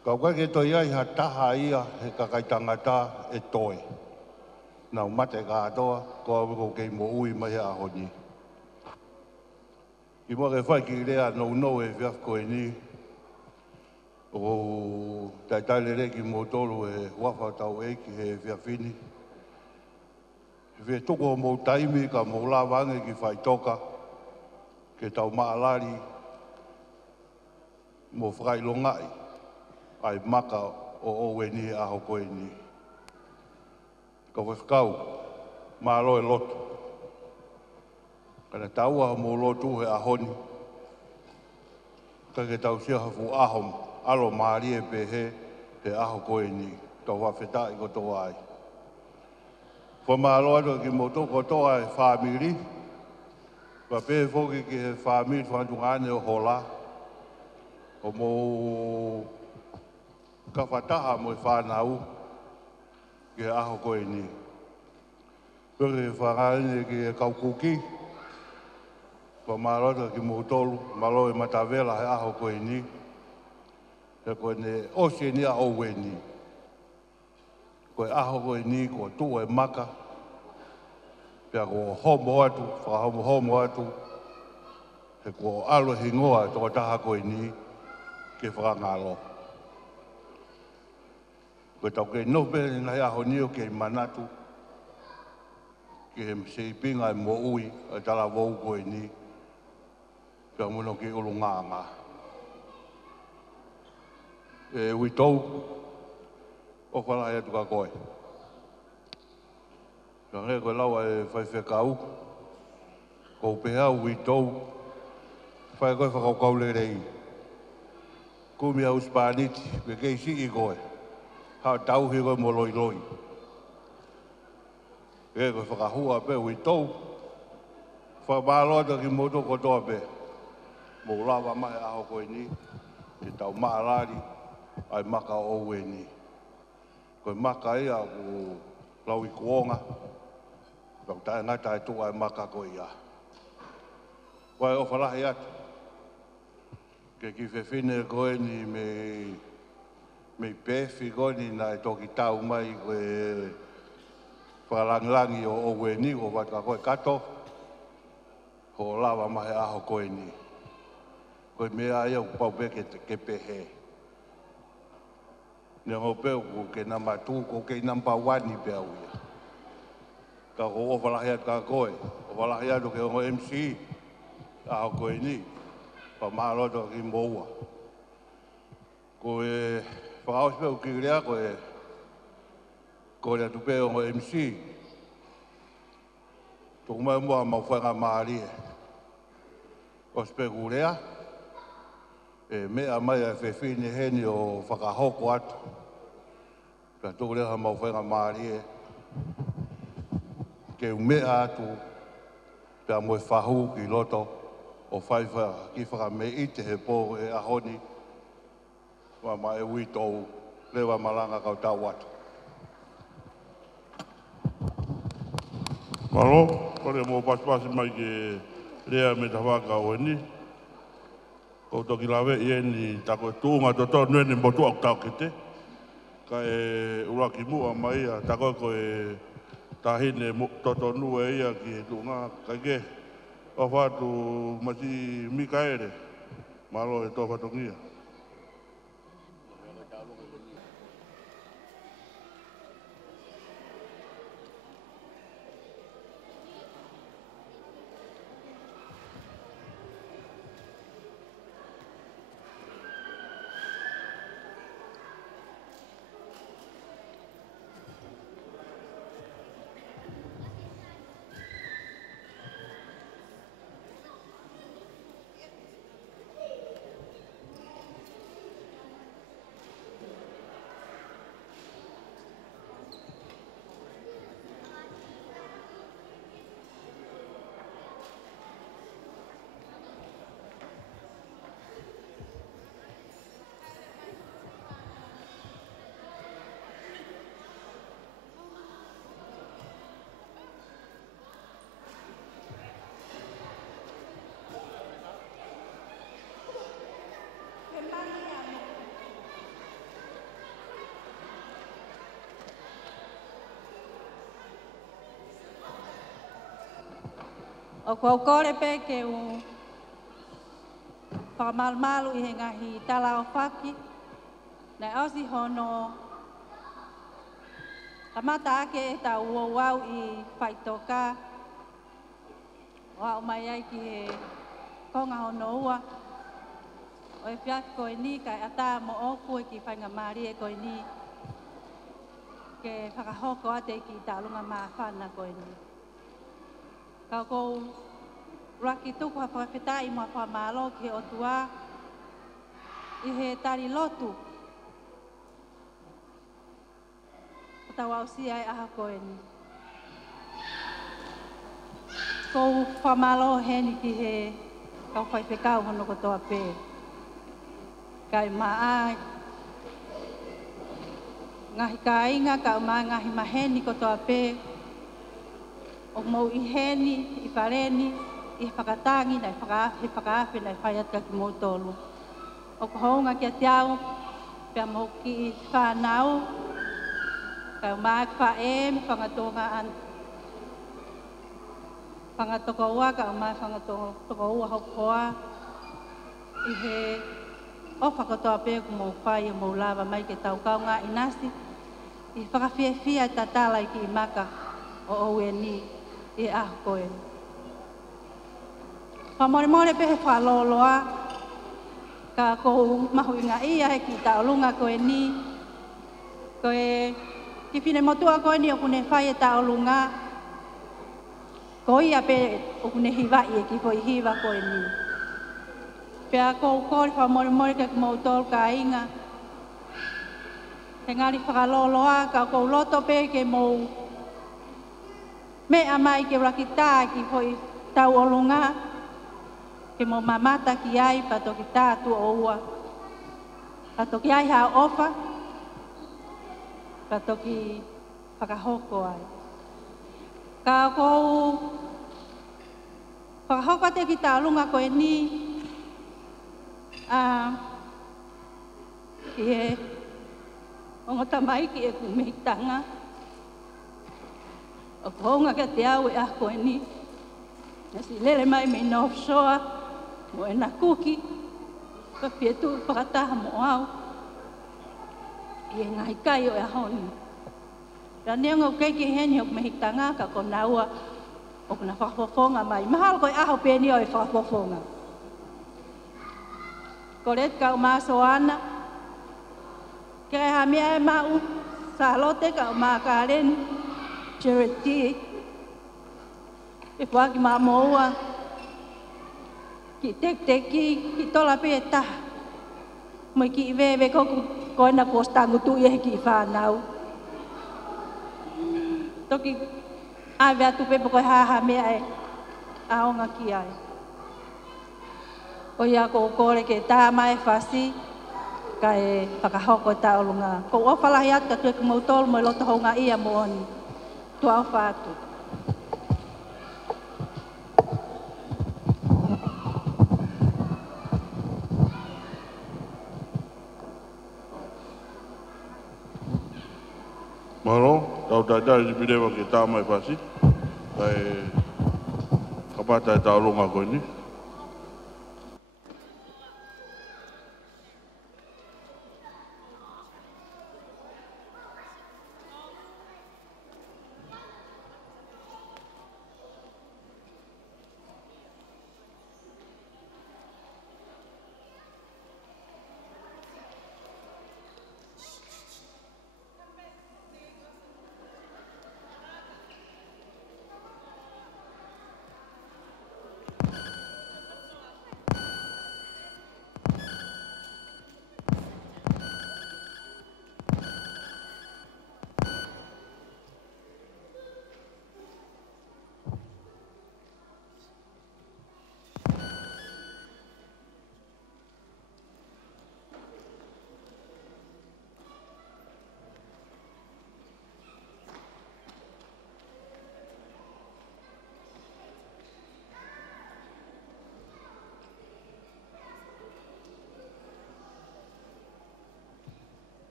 Ka koe ke toi ai ha taha ia he kakaitangata e toe. Nau mate ka atoa ko awiko kei mō ui mai a honi. I mua ke whai ki rea nou e whiaf koe ni. O taitale reki mō tolu e wafa tau eiki he whiawhini. He toko mō taimi ka mō lawange ki whai toka. Ke tau maalari mō whakailongai. Ai maka o oweni e aho koe ni. Ka whakau, mālo e lotu. Kana taua mō lotu he ahoni. Ka ke tau sia hafu ahom. Alo maari e pehe he aho koe ni, tau whawheta i kotoa ai. Wha maalo ato ki moto kotoa e whamiri, wa pehe whoki ki he whamiri whantunga ane o hola, o mō ka whataha mo e whanau ki he aho koe ni. Pere he whangane ki he kaukuki, wha maalo ato ki motolu, malo e matawela he aho koe ni, e koe ne ose ni a owe ni. Koe aho koe ni, koe tua e maka. Pea koe homo atu, whakahomo atu. He koe alo hingoa tō taha koe ni, ke whakangalo. Koe tau kei nope nai aho ni o kei manatu. Ke he seipinga e mo ui, e tala wau koe ni. Pea muno ki ulu nganga. E ui tau, o whalahi atu ka koe. Ka ngea koe laua e whaiwhekau, kou peha ui tau, whai koe whakaukau le rei. Kumi au spaniti, pe kei si i koe, hao tau hi koe mo loi loi. E koe whakahua pe ui tau, whakamāloata ki moto kotoa pe, mo lawa mai aho koe ni, te tau maalari, ai maka o owe ni. Koe maka ia o lau i kuonga. Kau tae ngata e tua e maka koe ia. Koe o whalahi atu. Ke ki whewhine koe ni me pefi koe ni na e toki tau mai koe whalanglangi o owe ni o wata koe kato. Ho lawa mahe aho koe ni. Koe mea ia upau peke ke pehe. Ne ho peo ko ke namba 2 ko ke namba 1 ni peo ia. Ka ko o whalahi atu ka koe. O whalahi atu ke o MC. Aho koe ni. Pa mahaloto ki moua. Ko e whakaos peo ki rea ko e ko rea tu peo o MC. Tuku mai mua mau whainga maari e. O spegu rea. E mea mai a whewhine heni o whakahoko atu. Ka tō reha mau whainga maari e. Ke umea atu, pia moe whahu ki loto, o whaiwha ki whakame ite he pō e ahoni. Wa ma e ui tōu, lewa malanga kau tau atu. Malo, kore mō paspasi mai ke rea me tawaka o ni. Ko toki lawe i eni tako tūnga toto nuene motu au tau kete. Ka e uraki mua mai a tako ko e tahine toto nue ia ki e tūnga kage. O whātu masi Mikaere, malo e tō whatongia. O kua kore pe ke u whakamalmalu i he ngahi tala o whaki. Nei ausi hono kamata ake e tau uau i whaitoka. O au mai ai ki he konga hono ua. O e whiaki koe ni kai ata mo oku e ki whainga maari e koe ni. Ke whakahoko ate ki tālunga maa whana koe ni. Kau kou raki tuku ha whakawhetai mua whamalo ki o tua i he tari lotu. O tau au si ai aha koe ni. Kou whamalo heni ki he kau whaiwhekau hono kotoa pē. Kai maa ngahi ka inga ka maa ngahi maheni kotoa pē. O mau i heni, i whareni, i whakatangi, nei whakaafe, nei whaiatka ki mau tolu. O kohounga kia te au, pia mau ki i whanau, kai maa ki whaem, whangatonga an. Whangatoko ua, ka maa whangatoko ua hokoa, i he o whakotoa pē ku mau whai o mau lava mai ke tau kaunga i nasi, i whakawhiawhia i tatala i ki i maka o ONI. E aho koe. Whamoremore pehe whaloloa, ka kou mahu inga ia he ki taolunga koe ni. Koe, ki whine motua koe ni o kune whai e taolunga. Ko ia pe o kune hiwai e ki hoi hiwa koe ni. Pea kou kore whamoremore ke kumau tolu ka inga. He ngari whakaloloa, ka kou loto pe ke mau me amai ke rakita ki hoi tau olunga, ke mo mamata ki ai pato ki tātu o ua. Pato ki ai hao ofa, pato ki whakahoko ai. Ka kou whakahoko te ki tālunga koe ni, ki e ongota mai ki e kumehitanga. O kounga ka te au e a koe ni. Nasi lele mai me ina offshore, mo e na kuki, ka pietu whakataha mo au. I e ngai kai o e a honi. Ra neonga o keiki heni o kumehitanga ka ko naua o kuna whakafofonga mai. Mahalo koe aho pēni o e whakafofonga. Ko ret ka o māso ana, kia e hamia e mau, sa lote ka o mākaren, charity. E whaki mā moua, ki tek-teki, ki tola pe e taha. Moi ki i vewe koe na postangu tu i ki i whanau. Toki awe atu pepo koe haha mea e aonga ki ai. O ia ko kore ke tā mai whasi, ka e whakahoko e taolunga. Ko ofalahi atu tue ku mautolu mo i loto honga ia mo oni. Tua o whātu. Maro, tau tātai i pirewa ke tā mai whasi. Kai kapata e taolunga koe ni.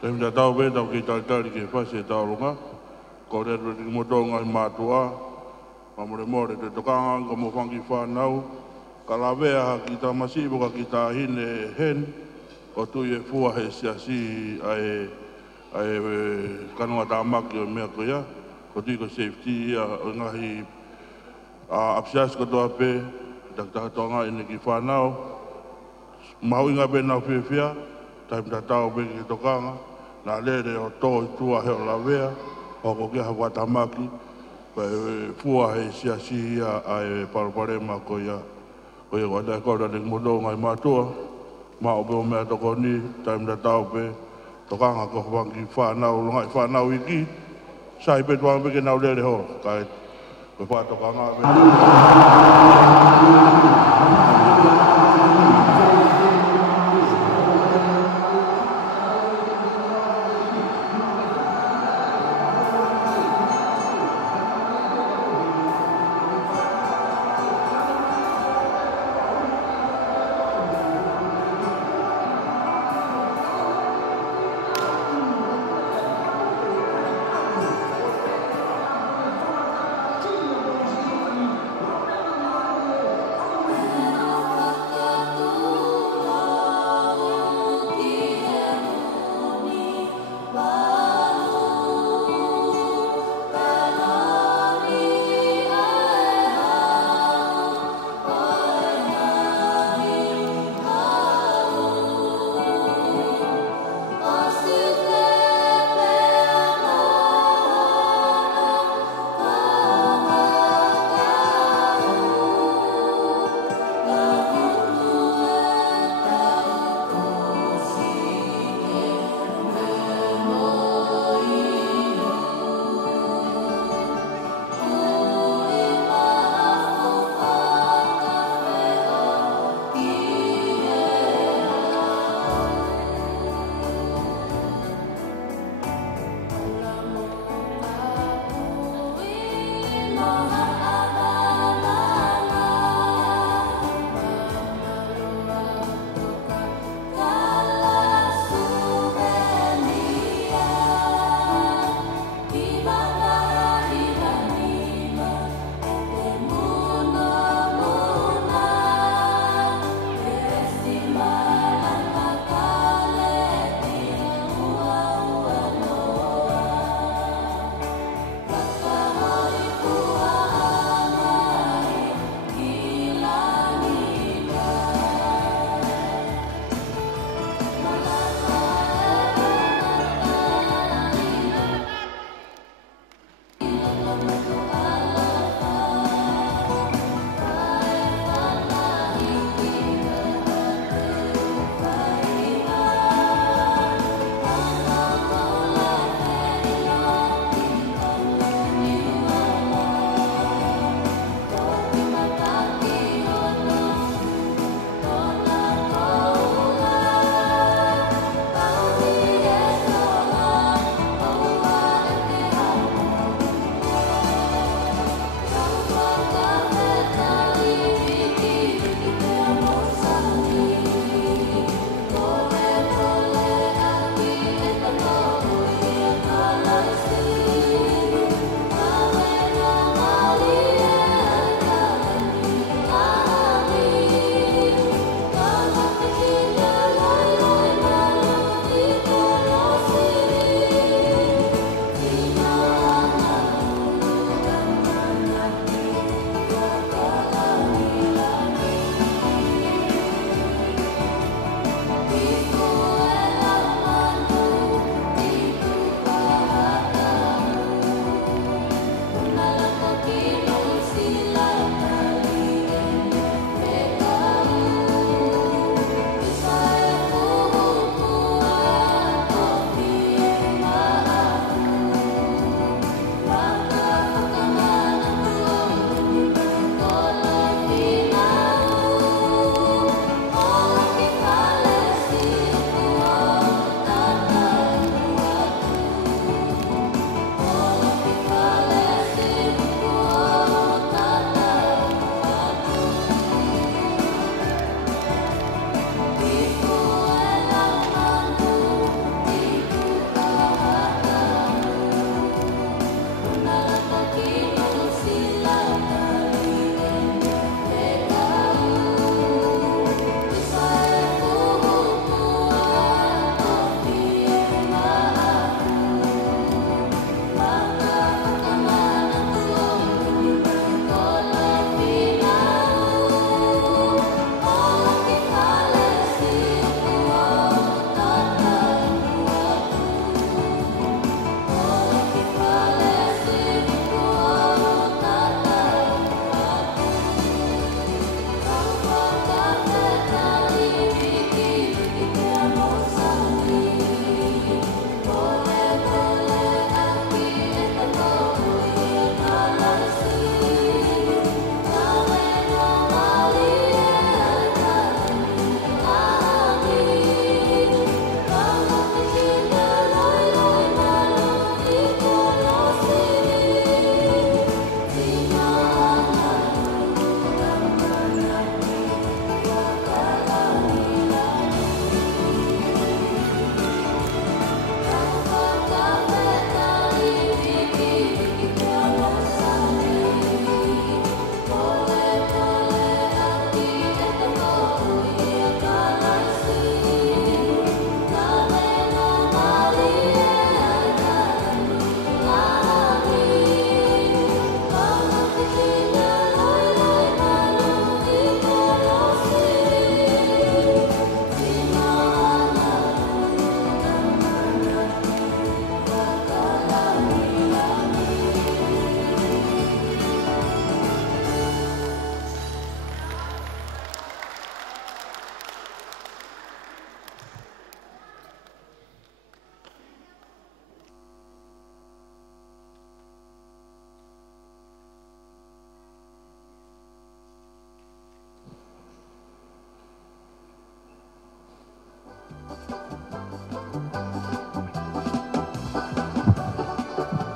Tem da tau be tau ki tau tari ke whase tau lunga. Ko re ro ni motonga i mātua. Mamore more te tokanga ka mo whangi whanau. Ka lawea ki ta masibo ka ki ta hine hen. O tu e fua he siasi ai kanua tā maki o mea ko ia. Ko tu ko safety ia o ngahi apsias ko toa pe. Tak tonga ine ki whanau. Mau inga be nau whiwhia. Taim ta tau be ki tokanga. Nā lere o tō i tua he o lawea, o ko kia hawa tamaki, pai fua he siasi ia ai paraparema ko ia. Ko ia kua tai kora ning mono ngai mātua, mā o peo mea toko ni, taim ta tau pe, tokanga ko wangi whanau, longai whanau iki, sai pe tuanga peke nau lere ho, kai ko whatokanga pe.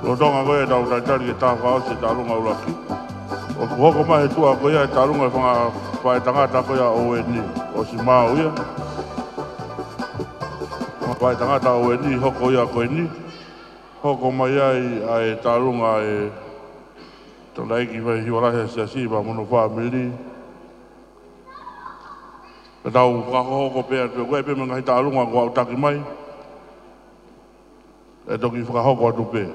Ko tonga koe tau taitari e tāwhao se tālunga uraki. O hoko mai tua koe e tālunga whanga whae tangata koe a ONI. O si maa uia. Whae tangata ONI hoko ia koe ni. Hoko mai ai a e tālunga e Tolaiki vai hiwarahe se asiba mono family. E tau whakahoko pēr pēr koe pēr mga hita alunga ko au taki mai. E toki whakahoko atu pēr.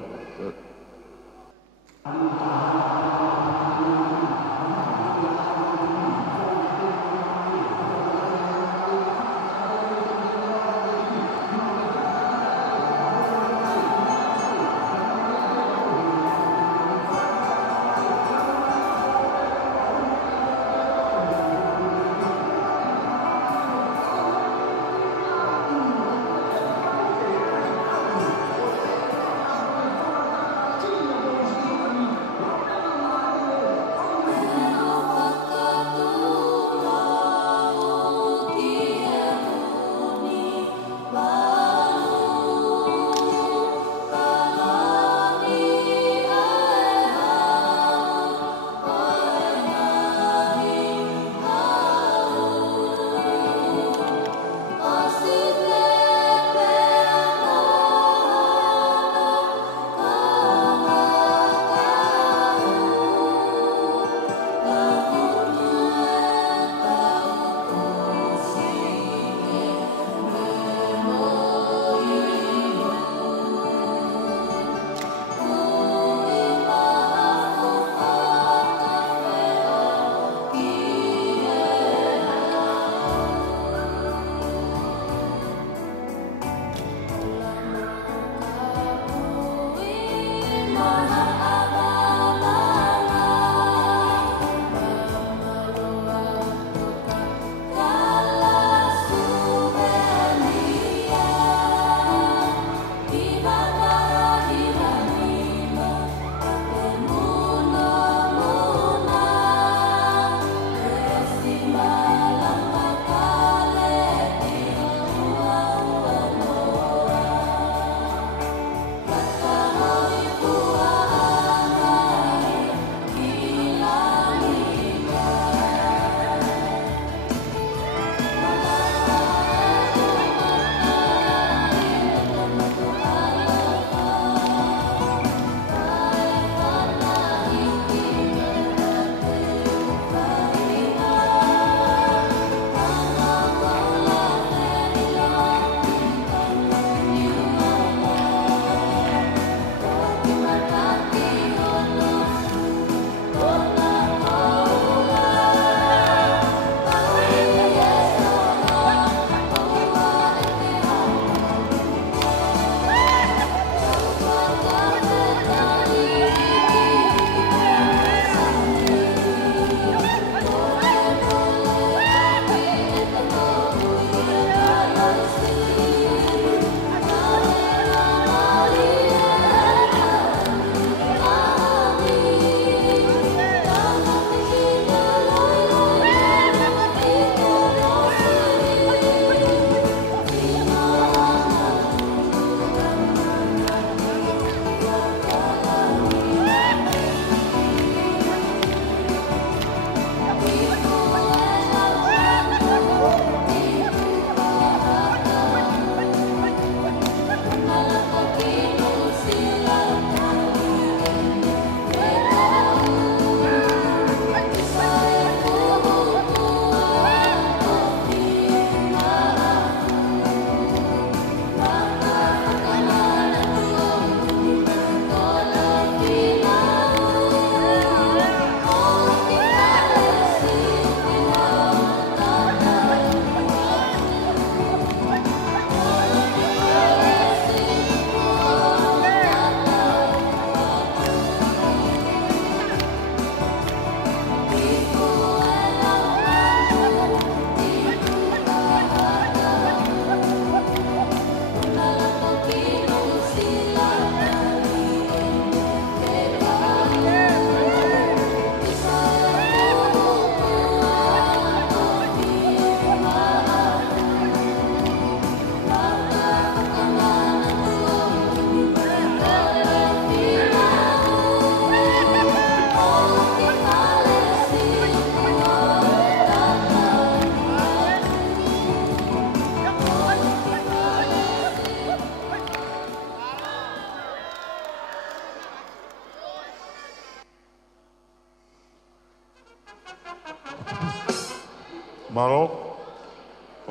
Malo,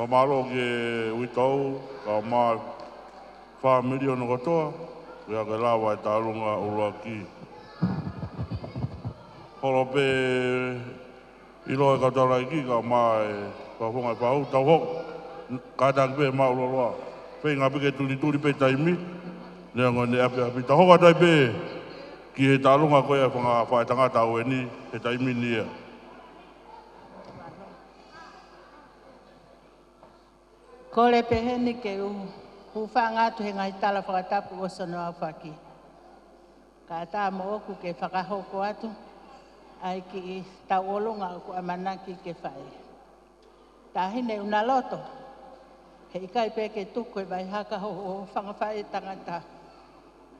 pamalo ke uitau, ka ma family ono kotoa, ia ke lawa e talunga uruaki. Holo pe ilo e katara iki ka ma e whawhonga e whau, tau hok, katang pe ma uloloa. Pei ngā peke tuli pe taimi, nea ngone api api. Tau hoka tai pe, ki he talunga koe e whanga whaetangata au e ni, he taimi ni ea. Kore peheni ke whangatu he ngai tala whakatapu o sono au whaki. Ka tā mo oku ke whakahoko atu, ai ki tau olunga o ku amanaki ke whai. Tāhine una loto, he ikai pe ke tuku e vai haka ho o whangawhai tangata.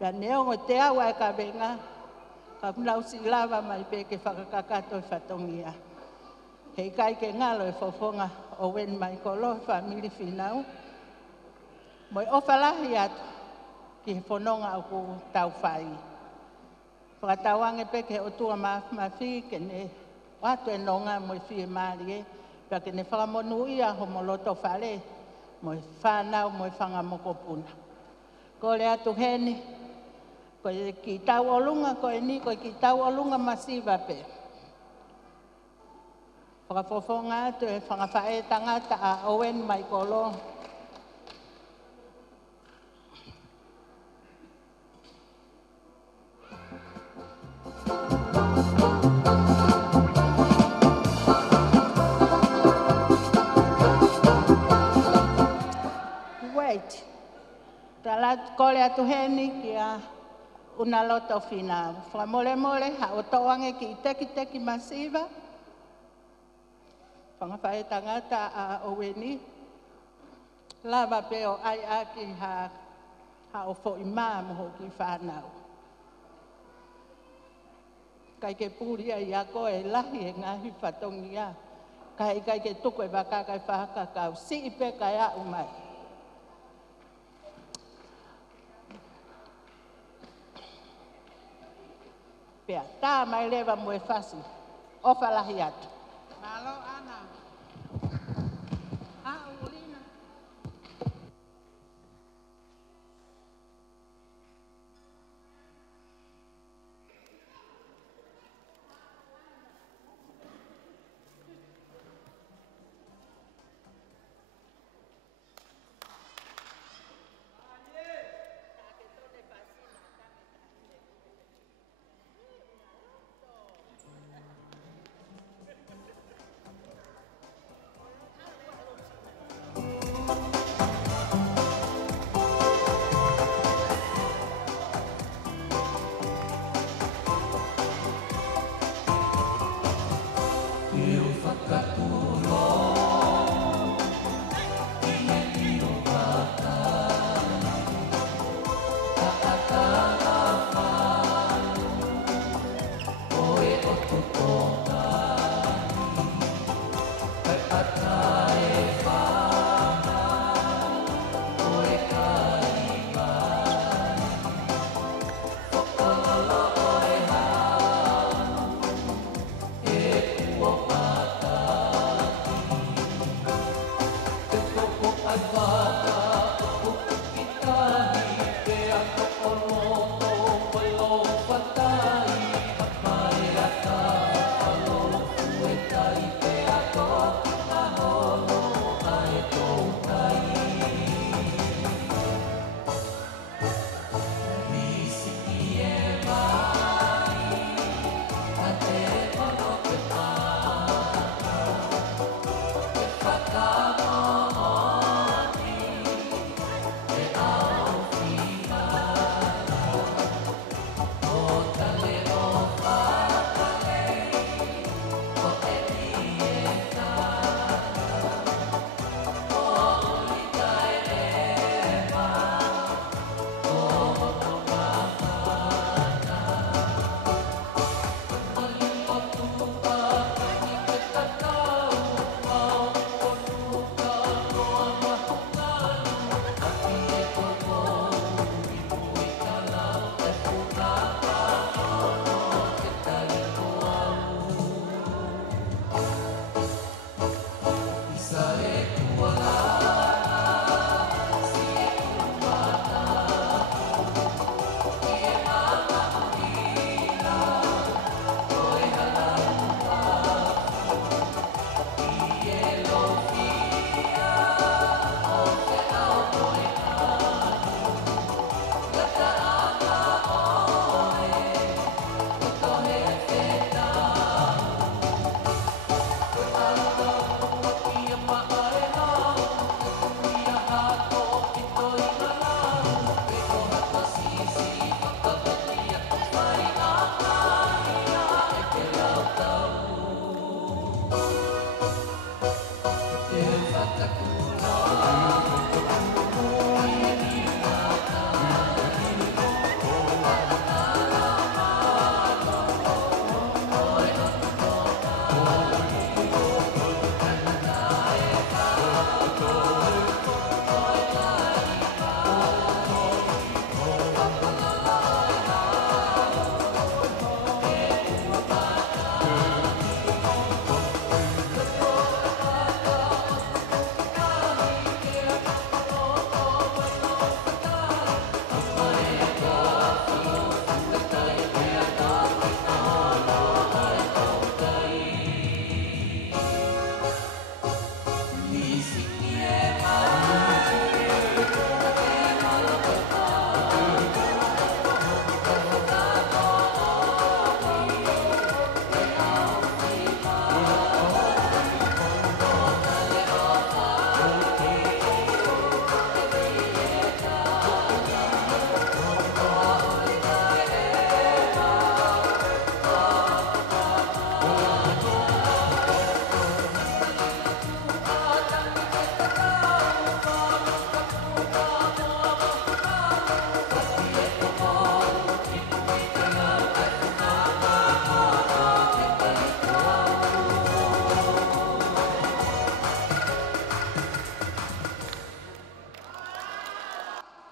Pea neongo te awa e ka venga, ka punausi lava mai pe ke whakakakato e whatongia. He ikai ke ngalo e whawhonga o wen mai kolo family whinau. Moi ofalahi atu ki he whanonga o ku tau whai. Whakatawange peke o tua mawhi ke ne watu e nonga mo i whie maari e. Pea ke ne whakamonu ia ho mo loto whare mo i whanau mo i whangamoko puna. Ko le atu heni, ko ki tau olunga ko e ni, ko ki tau olunga masiva pe. Whakafofonga atu e whangawhae tangata a Owen mai kolo. Wait. Talat kole atu heni ki a una loto fina. Whamole mole ha o toange ki teki masiva. Whangawhae tangata a Oweni. Lava pe o ai aki ha o fo ima moho ki whanau. Kai ke puria i a koe lahi e ngahi whatongia. Kai ke tuko e waka kai whakakau. Si i pe kai a umai. Pea, tā mai lewa mo e whasi. Ofa lahi atu. Malo ana. Ulina.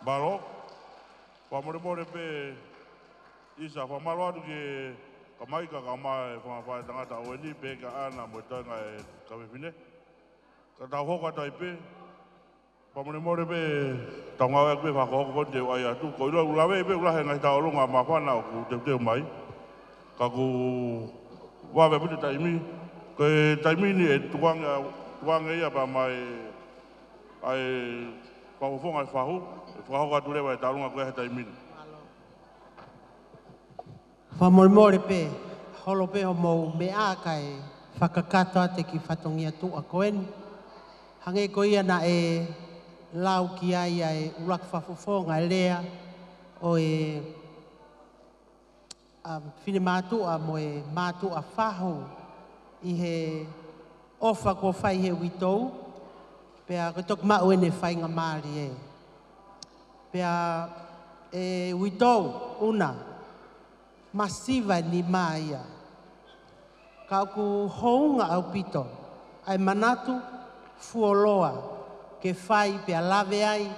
Balo, pamore pe isa pamalo atu ke kamai ka kamai fa tangata weni pe ka ana mo tanga e kawepine. Ka tau hoka tai pe pamore pe tanga pe fa ko te ai atu ko ilo ulawe pe ulahe ngai tau longa ma fana ku te mai. Ka ku wa be puti taimi ko taimi ni e tuanga ia pa mai ai pafonga fahu ka tule wa talunga ko taimi. Whamoremore pe, holo pe o mou me a kai whakakato ate ki whatongia tu a koen. Hange ko ia na e lau ki ai e urak whafofonga lea o e whine mātua mo e mātua whaho i he ofa ko whai he witou. Pea ko tok mau ene whainga maari e. Pea e witou una. Masiva ni maia. Ka ku hounga au pito. Ai manatu fuoloa ke whai pe lave ai.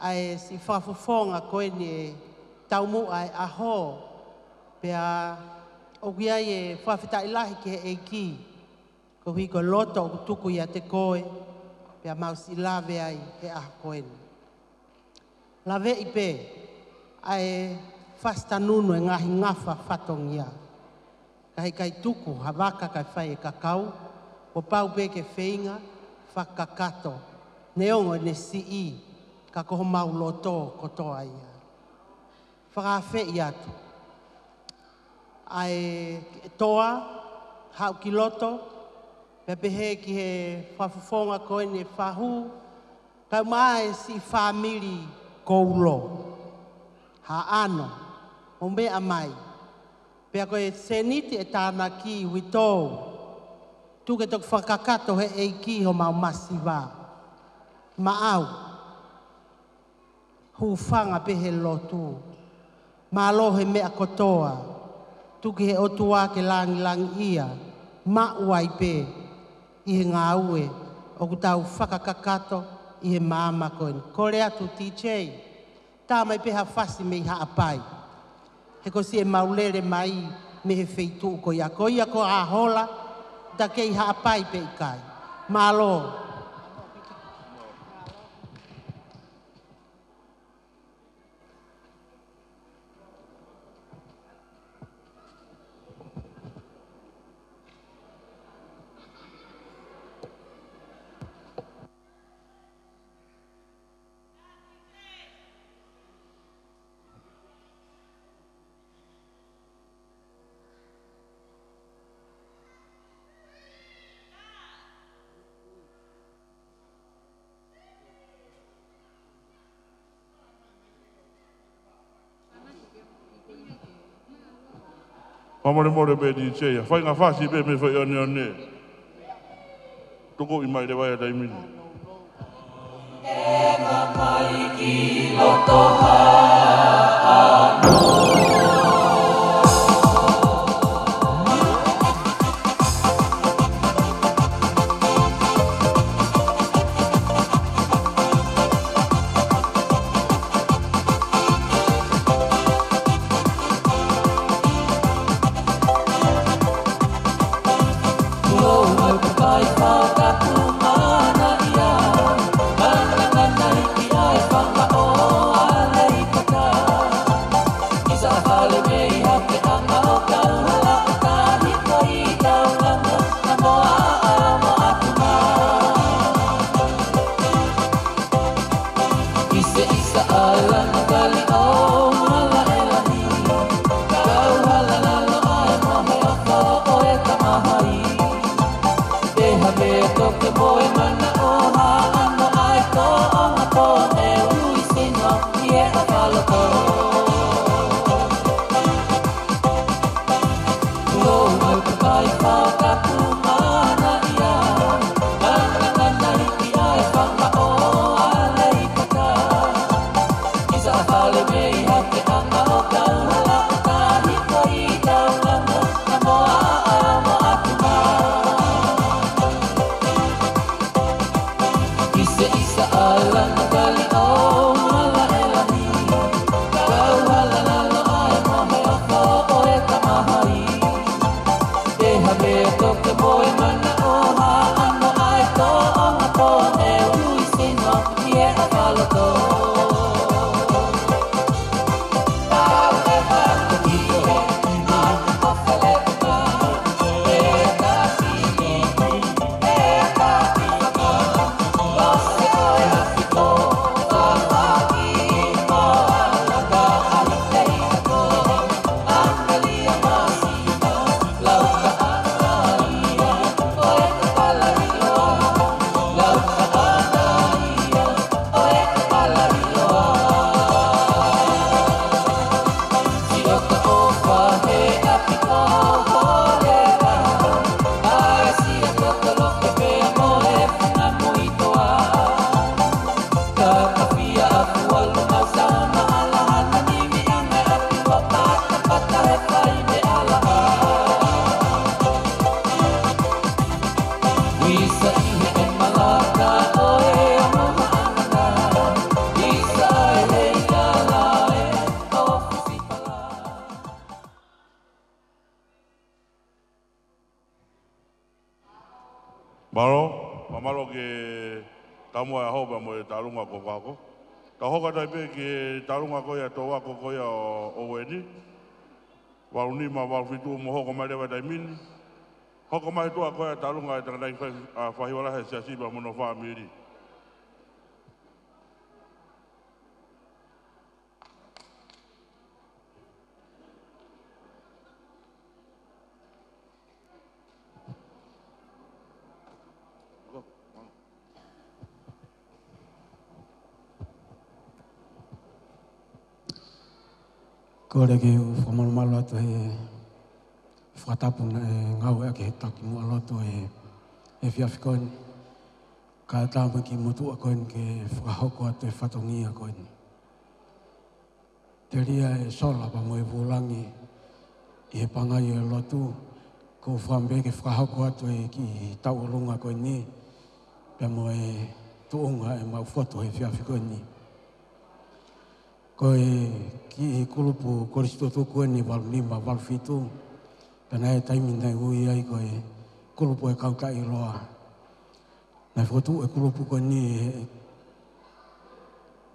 Ai si whafofonga koe ni e taumu ai aho. Pea oki ai e whawhita ilahi ke e ki. Ko hui ko loto o tuku ia te koe. Pea mau si lave ai e aho koe ni. Lave i pe. Ai fasta nunu e ngahi ngafa whatongia. Kai tuku hawaka kai whai e kakau, o pau pe ke whainga, whakakato, neongo ne si i, ka koho mau loto kotoa ia. Whakawhi atu. Ai toa, hau ki loto, pepehe ki he whafufonga koe ne whahu, kau mai si whamiri koulo. Ha ano. O mea mai, pea koe seniti e tāna ki witou, tuke tok whakakato he e ki ho mau masiwa. Ma au, hufanga pe he lotu, ma alohe mea kotoa, tuke he otua ke langi ia, ma uai pe, i he ngā ue, o kutau whakakakato i he māma koe. Kore atu TJ, tā mai pe ha whasi me i ha apai. He ko si e maulere mai me he feitu ko ia ko a hola da kei ha pai pe kai. Malo. Pamore pe DJ, whainga whasi pe me whai one one. Tuko i mai le wai a taimini. E mapai ki loto ha'ano. Isa alang kali oh mala Mamalo ke tamua hoba mo talunga ko kako. Ka hoka dai pe ke talunga ko ya to wako ko ya o weni. Wauni ma wa fitu mo hoko mai lewa dai mini. Hoko mai to ko ya talunga tanga dai fa hiwala he siasi ba mo no family. Ko le ke whamalo atu he whatapu na e ngau ake he taki mua loto e whiawhikoni. Ka tāma ki motua koini ke whakahoko atu e whatongia koini. Te ria e sola pa mo e vulangi i he pangai e lotu ko whambe ke whakahoko atu e ki tau runga koini. Pea mo e tuunga e mau whoto he whiawhikoni. Ko e ki kulupu koristo tuku ni wal lima wal fitu. Pena e taimi nei ui ai ko e kulupu e kautai roa. Nei whotu e kulupu ko ni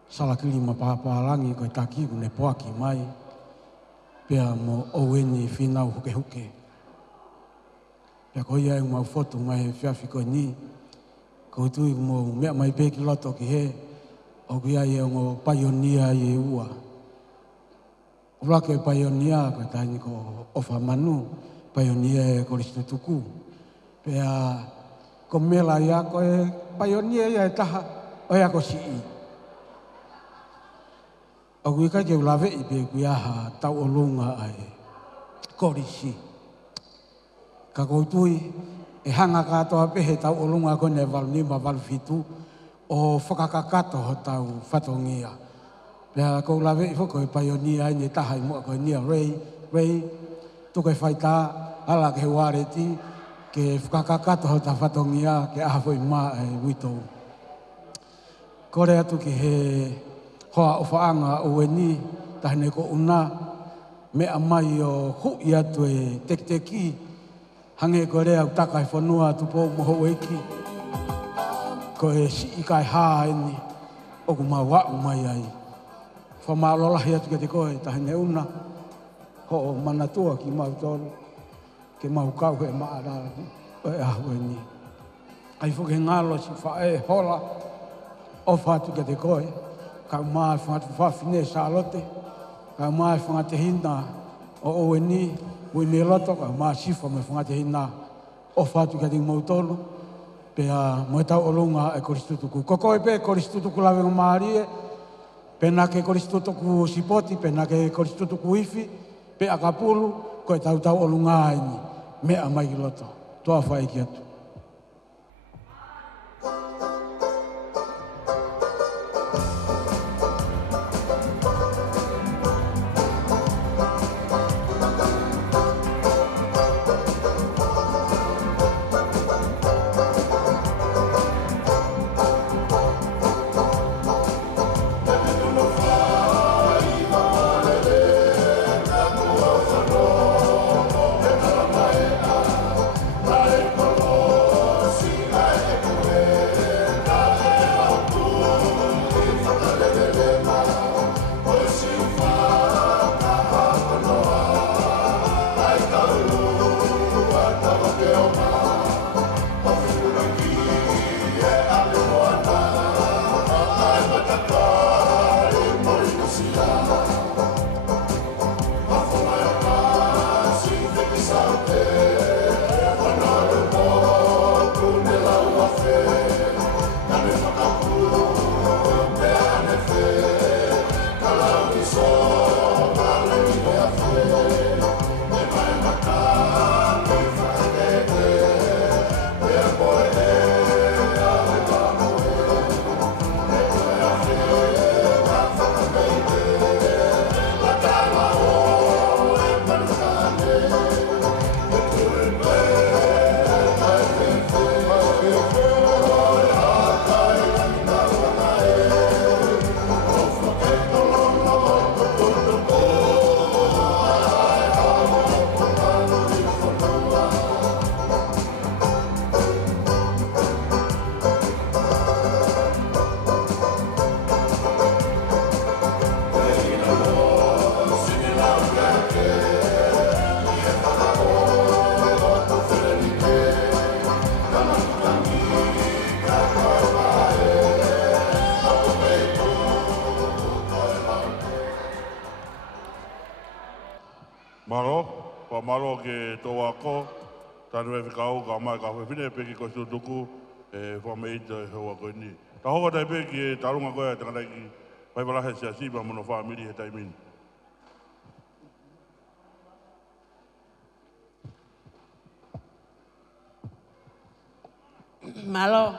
salakili ma pāpālangi ko e takiu ne poaki mai. Pea mo oweni whinau huke huke. Pea ko ia e mau whotu mai whiawhi ko ni. Ko tui mo mea mai peki loto ki he. O kia i o paionia i e ua. Ura ke paionia ko taini ko ofa manu, paionia e koristo tuku. Pea ko mela ia ko e paionia ia e taha, o ia ko si i. O kuika ke ulawe i pe kuiaha tau o lunga ai korisi. Ka koutui e hanga katoa pehe tau o lunga ko ne valnima valfitu. O whakakakato ho tau whatongia. Pea kou lawe i whoko e paionia i ne taha i mua koe nia rei, tuko e whaita ala ke wareti ke whakakakato ho tau whatongia ke aha fwoi maa e witou. Kore atu ki he hoa o whaanga o weni tahine ko una mea mai o hui atu e tekiteki hange kore au taka e whanua tupo moho eki. Ko e si i kai haa eni, oku ma wau mai ai. Whamaalolahi atu ke te koe, tahine una, ho o manatua ki mau tolu, ke mau kau he maarara, o e ahu eni. Ai fuke ngalo si whae hola, o whatu ke te koe, kau maa whangatu whawhine sa lote, kau maa whangate hina o o eni, ui me loto, kau maa sifa me whangate hina o whatu ke te mau tolu, pea mo tau o lunga e koristutuku. Koko e pe koristutuku lawe o maarie, pena ke koristutuku sipoti, pena ke koristutuku ifi, pea kapulu, ko e tau o lunga ini, mea mai loto. Toa whai ki atu. Malo, pa malo ke tō ako, tānu e whikau ka mai ka whiwhine peki ko tutuku e whameita e hoa koe ni. Ta hoa tai peki e tarunga koe a tangatai ki whaipalahe sia sipa mono whaamiri he taimini. Malo,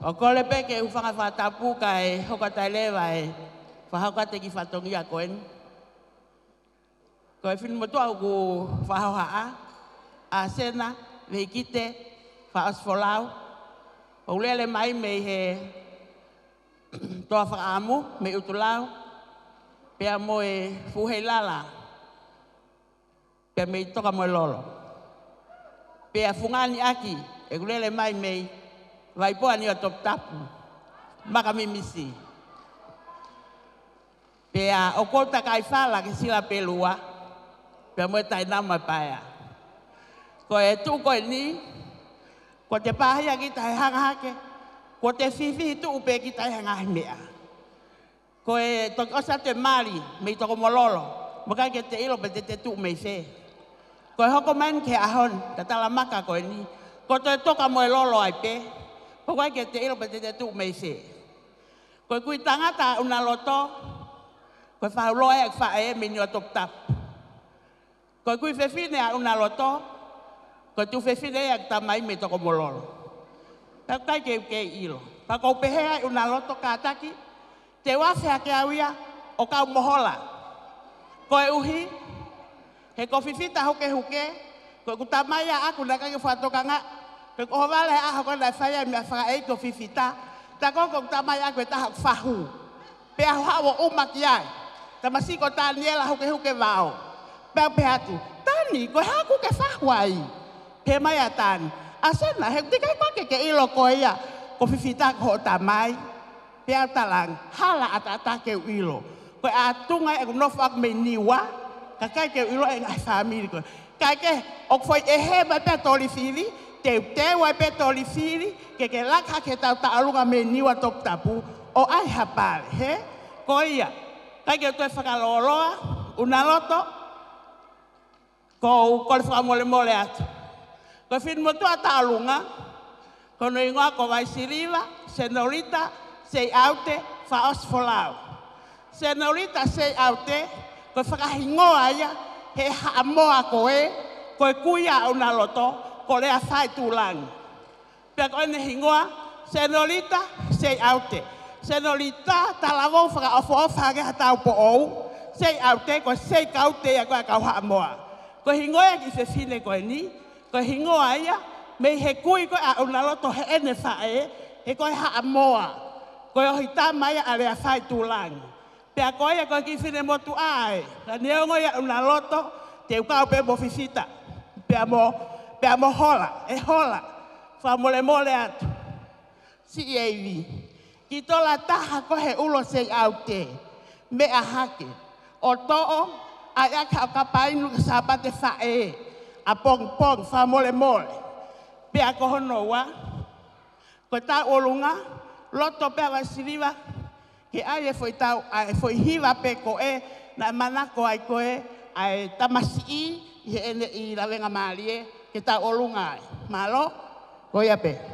o kole peke u whanga whatapu ka e hokatai lewa e whahokate ki whatongi a koen. Ko e whinu motua ku whahohaa, a sena, veikite, whaosfolau, o lele mai me he toa whakaamu, me utulau, pea mo e fuhei lala, pea me toka mo e lolo. Pea fungani aki, e kulele mai mei, waipoa ni o top tapu, maka mimisi. Pea o kota kai whala ke sila pelua, pea moe tai nama paia. Ko e tu koe ni, ko te pahia ki tai hangahake, ko te whiwhi tu upe ki tai hangahi mea. Ko e toki osa te mari, mei toko mololo, maka ke te ilo pe te tu mei whe. Ko e hoko man ke ahon, ka tala maka koe ni, ko te toka mo e lolo ai pe, ko koe ke te ilo pe te tu mei whe. Ko e kui tangata una loto, ko e whauloa e whae meni o top tap. Ko e kui whewhine a una loto, ko tu whewhine e ak tamai me toko mololo. Ka kai ke ilo. Pa ko pehea una loto kātaki, te wawhea ke awia o kau mohola. Ko e uhi, he ko whiwhita huke huke, ko ku tamai a aku na kake whatokanga, ko ko wale a hoko na whaia mea whakaei ko whiwhita, ta ko tamai aku e tahak whahu. Pea hawa umaki ai, ta masiko tāniela huke huke wao. Pea pehatu, tani, ko haku ke whahuai. He mai a tani. Asena, he tikai pake ke ilo ko ia, ko whiwhita ko tamai. Pea talang, hala ata ke ilo. Ko a tunga e kunofak me niwa, ka kai ke ilo e ngai whamiri ko. Kai ke, o foi e he mai pea toli whiri, te wai pea toli whiri, ke laka ke tau taarunga me niwa top tapu, o ai hapare, he? Ko ia, kai ke toi whakaloloa, una loto, ko le whakamole mole atu. Ko whinu motua taarunga, ko no ingoa ko vai siriva, senorita, sei aute, whaosfolau. Senorita sei aute, ko whakahingoa ia, he haamoa koe, ko e kuia una loto, ko lea whai tūlangi. Pea ko ene hingoa, senorita sei aute. Senorita talavou whakaofo-ofa ke hatau po ou, sei aute, ko sei kaute ia koe kau haamoa. Ko hingoa ki whewhine koe ni, ko hingoa ia, me he kui koe a una loto he ene whae, he koe haamoa. Koe ohi tamai a lea whai tūlangi. Pea koe ia koe ki whine motu ae. Ka neongo ia una loto, te ukau pe mo whiwhita. Pea mo hola, e hola. Wha mole mole atu. Si eivi. Ki tola taha kohe ulo sei aute. Me a hake. O to'o, a aka o kapainu ka sabate whae. A pong pong, wha mole mole. Pea kohono wa. Ko ta olunga, loto pea wasiriwa. He ai e foi tau, ai foi hiwa pe koe, na manako ai koe, ai tamasi i ene i lawenga malie, ke tau olunga ai. Malo, koe ape.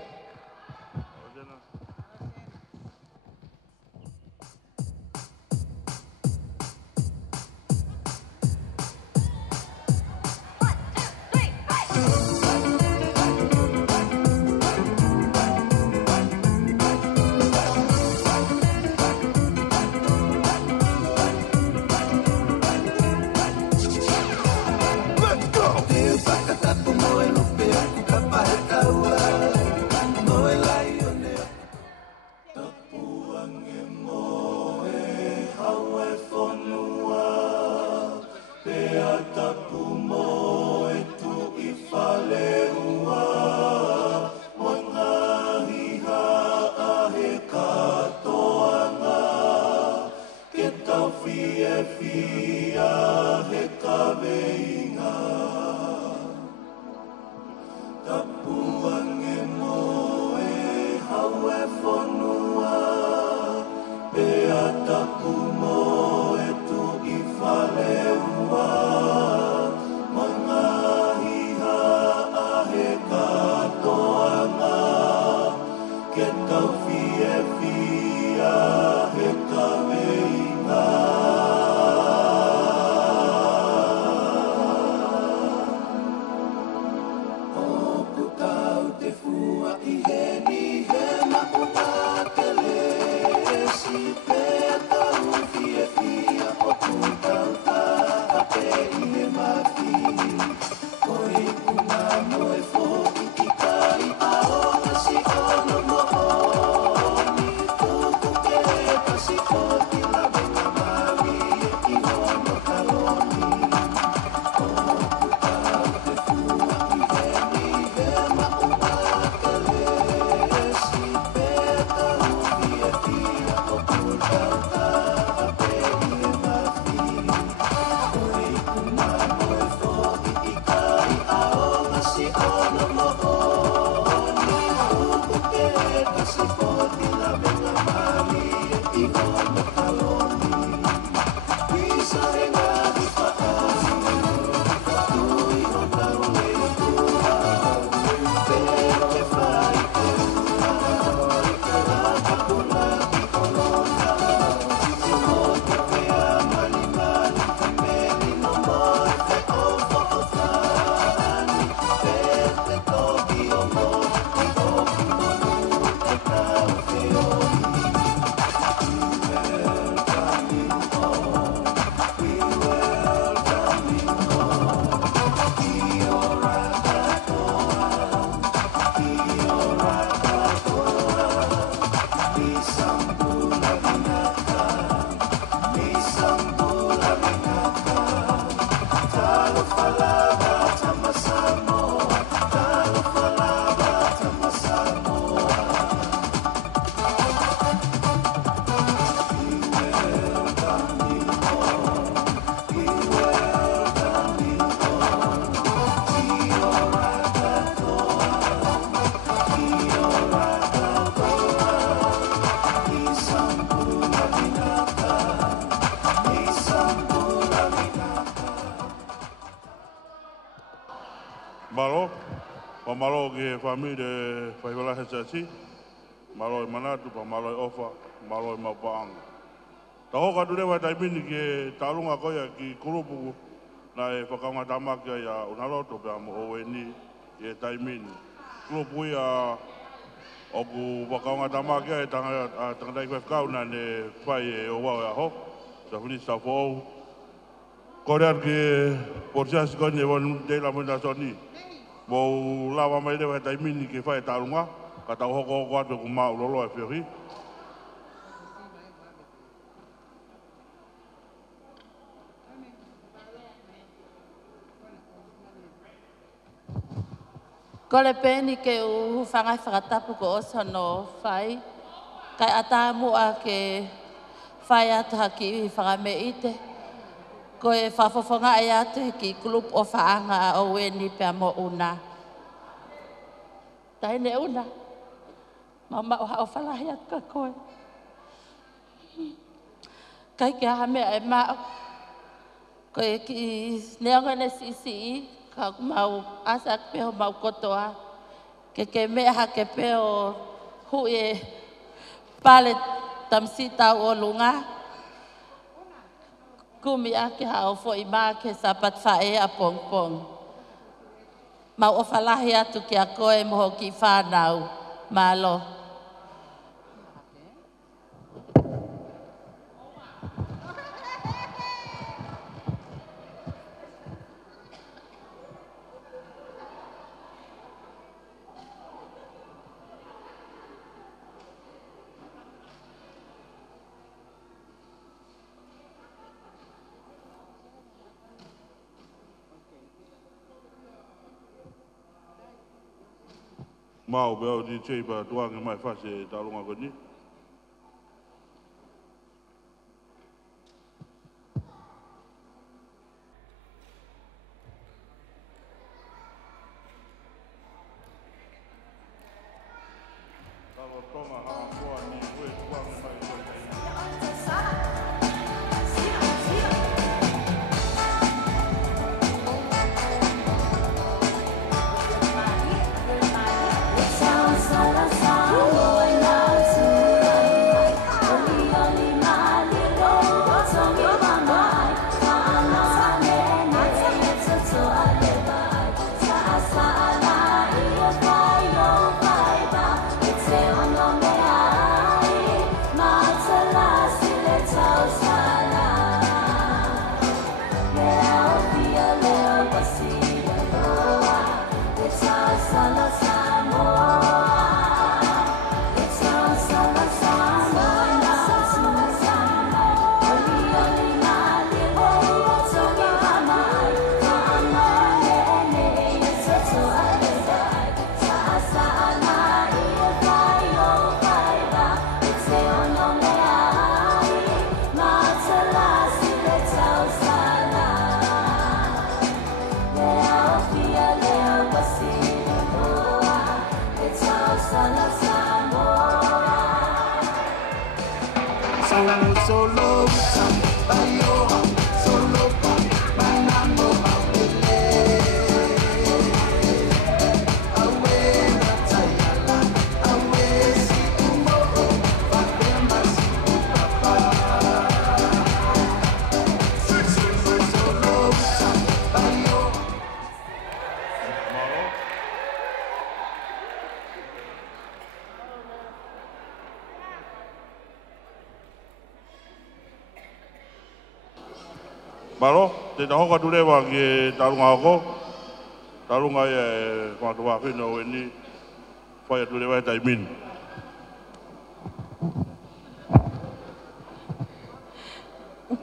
Tapu mo e tu i whale ua. Pamalo ke family de Whaiwala Hesasi, malo i Manatu, pamalo i Ofa, malo i Mapaanga. Ta hoka turewa taimini ke talunga koia ki kurupu na e whakaungatamakia ia unaloto pia mo oweni i e taimini. Kurupu ia oku whakaungatamakia e tangatai whekau na ne whai e owau e aho, sa huni sa whou. Korean ke porsiasi koni e wanu teila mwenda soni. Mo lawa mai rewa taimini ke whai talunga, ka tau hoko atu ku maa ulolo e whiri. Ko le peni ke u whangai whakatapu ko osa no whai. Kai ata mua ke whai atu haki i whakame ite. Ko e whawhawhanga e atu ki klup o whaanga o weni pia mo una. Taine una. Mama o hao whalahi atu ka koe. Kai ke hame e mao. Ko e ki neongane sisi ka mau asa peo mau kotoa ke mea hake peo hui e pale tamsita o lunga kumi ake hao fo i maa ke sapat whae a pong pong mau o whalahi atu ki a koe moho ki whanau malo. Mau beo di ceipa tuangi mai fase talunga koni. Kalau tonga hang kuah ni kue tuangi mai Malo, te taho ka tulewa ki talunga ako. Talunga e kamatua whino weni whai tulewa e taimin.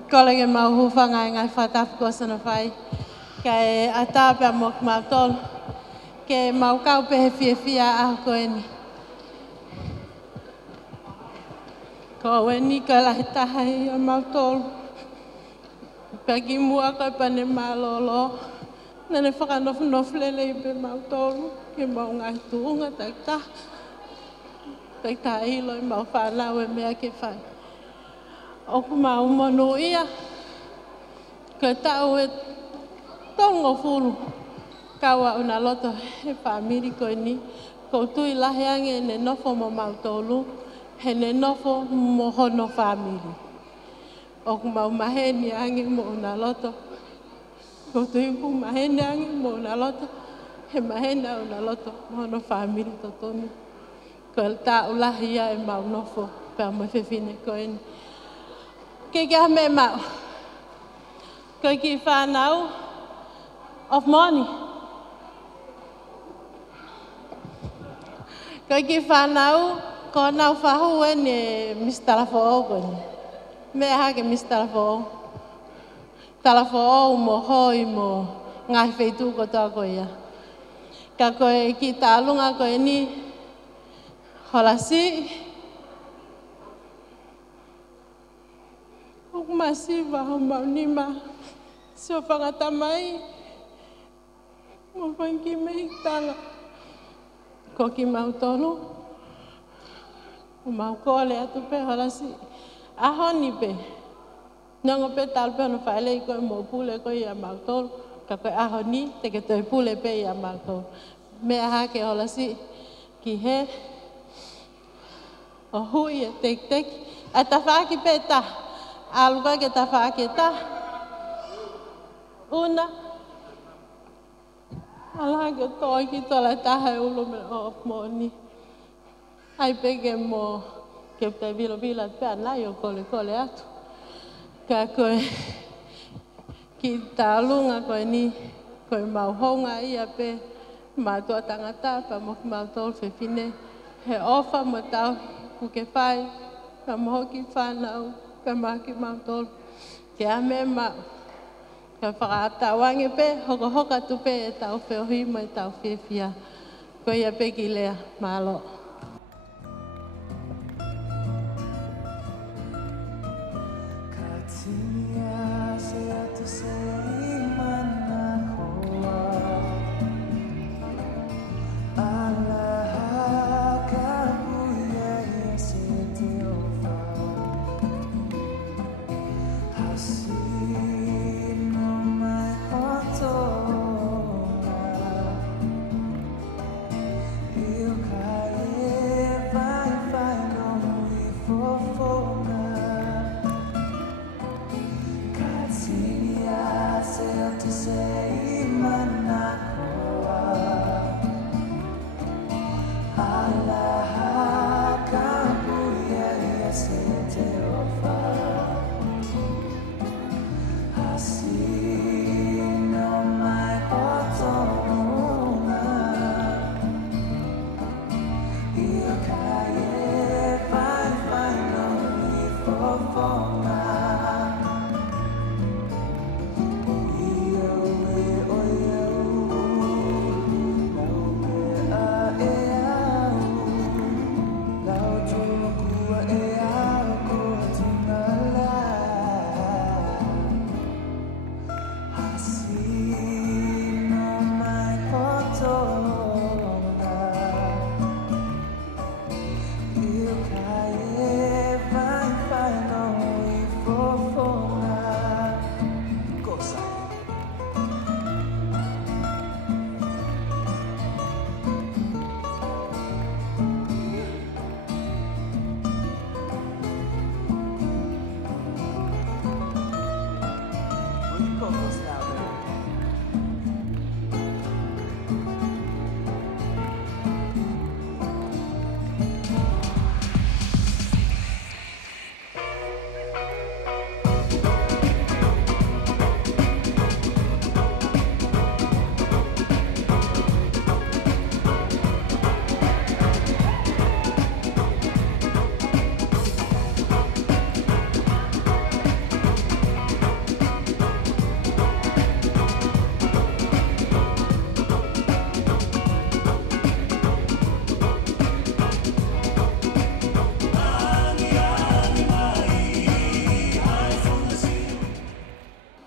Kolege mau hufanga ngai whatapu ko sana whai. Kai atapea mok mau tolu. Ke mau kau pehe fia a koe ni. Ko weni ka lahi tahai a mau tolu. Pagi mua kai pane malolo. Nane whakanofu lele i pe mau tolu. Ke mau ngai tuunga taita. Taita ilo i mau whanau e mea ke whai. Oku mau manu ia. Ka tau e tongo furu. kawa una loto he family ko ni ko tu ilahi ange ne nofo mo mautolu he ne nofo mo hono family o kuma maheni ange mo una loto ko tu ku maheni ange mo una loto he mahena una loto mo hono family totoni ko ta ulahi ya e mau nofo pa mo fefine ko en ke ga me mau ko ki whanau of money. Ko ki whanau, ko nau whahu e ne mistalafo o koni. Me hake mistalafo o. Talafo o mo hoi mo ngai wheitu ko toa ko ia. Ka koe ki tālunga koe ni holasi. Uk masiva ho maunima. So whangatamai, mo whanki mehitanga. Ko ki mautolu, o mau kole atu pe halasi. Ahoni pe, nango pe tal pe no whaile i koe mo pule koe ia mautolu. Ka koe ahoni, te ke toi pule pe ia mautolu. Mea hake halasi, ki he, o hui e tek. A ta whaaki pe ta, aluka ke ta whaaki ta. Una, ala ke toi ki tola taha e ulo me o moni. Ai peke mo ke te vila pe anai o kole atu. Ka koe ki tālunga koe ni, koe mau honga ia pe mātua tangata pa mo mau tol whewhine. He ofa mo tau kuke whai, pa mo hoki whanau, pa maki mau tol. Ke ame mau. Ka whakaatawange pe, hoka tu pe e tau whiohi mo e tau whiwhia. Ko ia pe ki lea, malo.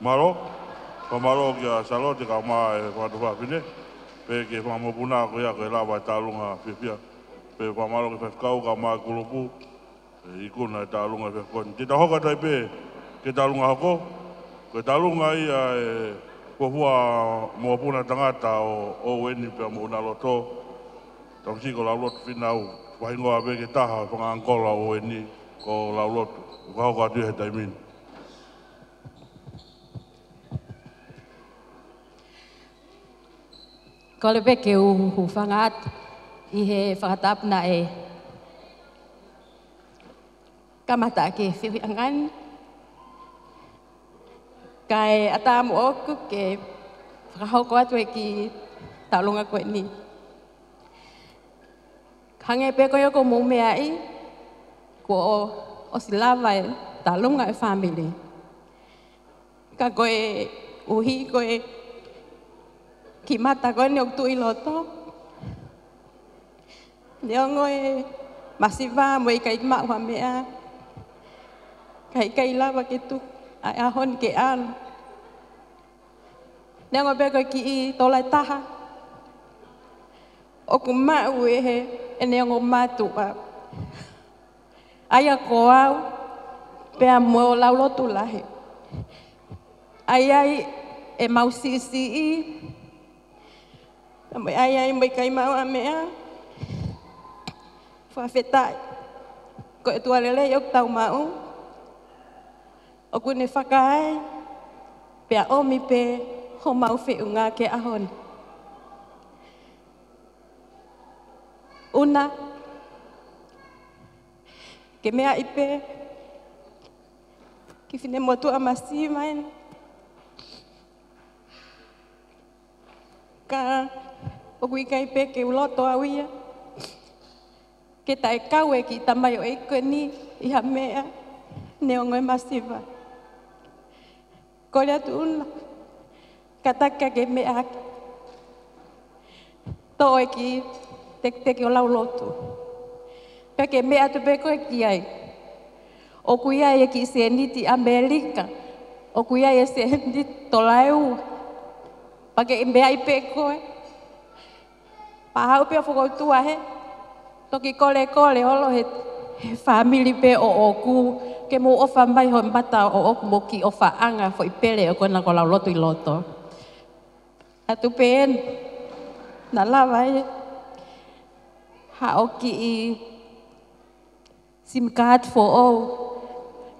Maro, pamaro kia salo te ka ma e whatu whapine. Pe ke whamopuna ko ia ko e lawa e tālunga whiwhia. Pe pamaro ke whewkau ka ma kurupu. I kuna e tālunga e whewkoni. Te tahoka tai pe ke tālunga hoko. Ko e tālunga ia e Kua mua puna tangata o weni pia mo una loto. Tau siko lau loto finau. Wahingoa veke taha whangangola o weni ko lau loto. Kau kua tue he taimin. Ko le peke u whangat I he whakatapna e kamata ke whiwi angan. Kai atamu oku ke whakahoko atu e ki taulunga koe ni. Hange pe koe ko mumea I ko o silawa e taulunga e family. Ka koe uhi koe ki mata koe ni oktu I loto. Neongo e masiva mo I kai maua mea. Kai lawa ke tu ai ahon ke an. Neongo pe koe ki I tolai taha. Oku mau e he e neongo matua. Aia ko au pea mo lau lotu lahe. Ai e mau sisi I. Ai mo I kai maua mea. Whawhetai. Ko e tuarele yok tau mau. O kune whakae. Pea omi pe ho mau whiunga ke ahon. Una. Ke mea ipe. Ki whine motu amasi main. Ka o kui kai pe ke uloto awia. Ke tae kau e ki tamai o eiko ni I ha mea neongo e masiva. Kore atu una. Kataka ke mea to e ki teke o lau lotu. Pe ke mea tu pe koe ki ai. O kuia e ki se niti Amerika. O kuia e se niti tolaiu. Pa ke mea I pe koe. Pahau pe whakautua he. Toki kole holo he family pe o oku ke mo ofa mai ho mbata o oku mo ki ofa anga fo I pele o kona ko lau loto I loto. Atu pen na lawa e ha oki I SIM card fo o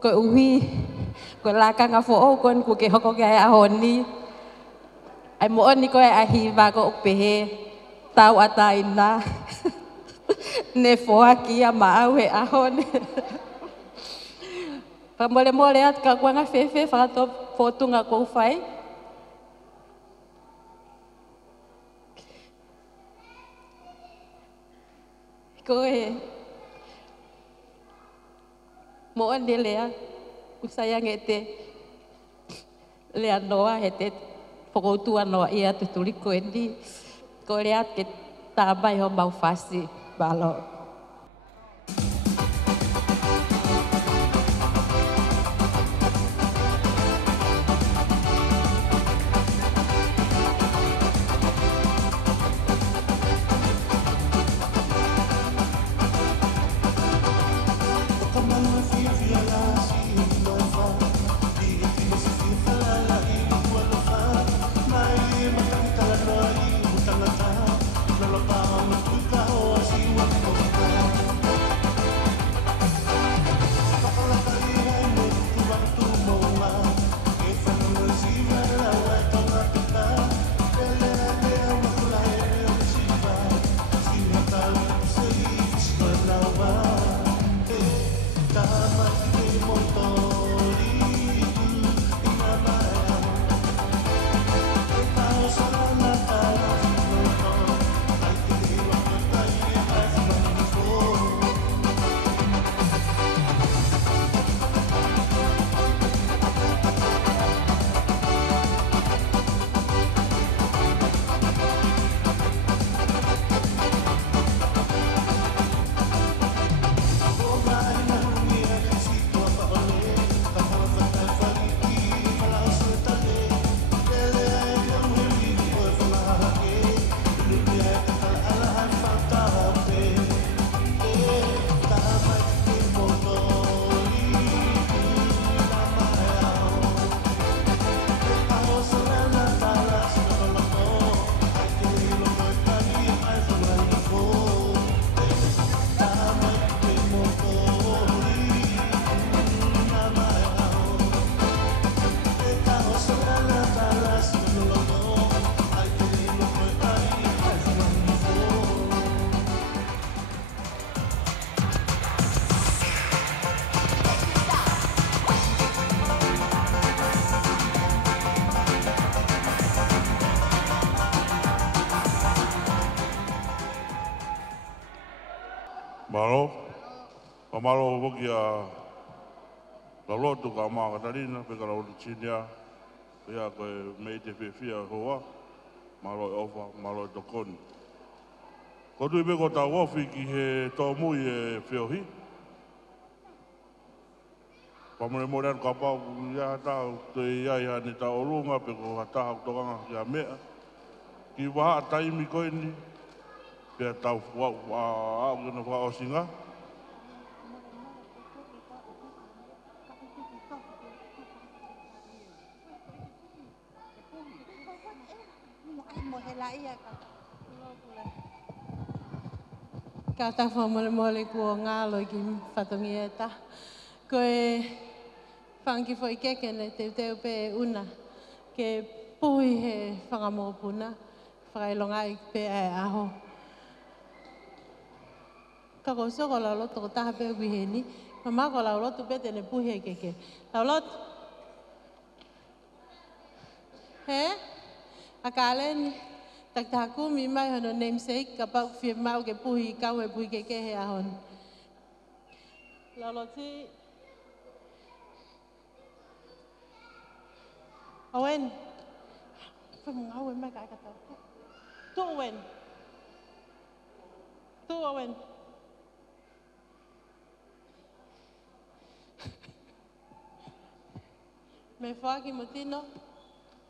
ko uhi ko lakanga fo o kon ku ke hoko ke ahoni. Ai mo oni ko ahiva ko pehe tau ataina. Ne foa ki a maau he ahone. Pa mole at ka kuanga fefe whakato potunga kou whai. Ko e mo ane lea usayang e te lea noa he te whakoutua noa I atu tuliko e ni. Ko lea ke tabai ho mau fasi. Balo. Lolo pa mo tu ka o si wa ko Malo. Pamalo hoki a Laulotu ka maa Katarina, pe ka Laulotu Chinia. Pea koe mei te whiwhia hoa. Malo e ofa, malo e tokoni. Ko tui peko ta wofi ki he tō mui e whiohi. Pamone morean ka pau ia tau te iai hane ta orunga pe ko hataha utokanga ki a mea. Ki waha taimi koe ni. Pea tau wau au kena wha o singa. Ka ta mole mole ko ngā loi ki whatongi e ta. Ko e whangi fo i keke ne te teo pe una. Ke puhi he whangamopuna. Whakailonga i pe e aho. Ka ko soko la loto ko taha pe wiheni. Ma mako la loto pe tene puhi e keke. La loto. He? A kāleni. Tak taku mi mai hono namesake ka pau fie mau ke puhi kau e puhi ke he ahon. Laloti. Owen. Ngau e mai ka kata. Tu Owen. Tu Owen. Me whaki mo tino.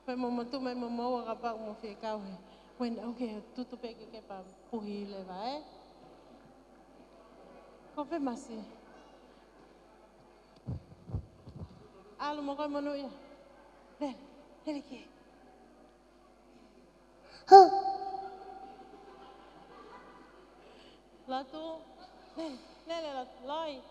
Pe mo motu mai mo maua ka pau mo fie kau he. Wen, okay, tutu peke ke pa puhi leva, eh? Ko pe masi. Alu mo koe monu ia. Le, lele ki. Latu, lele latu, loi.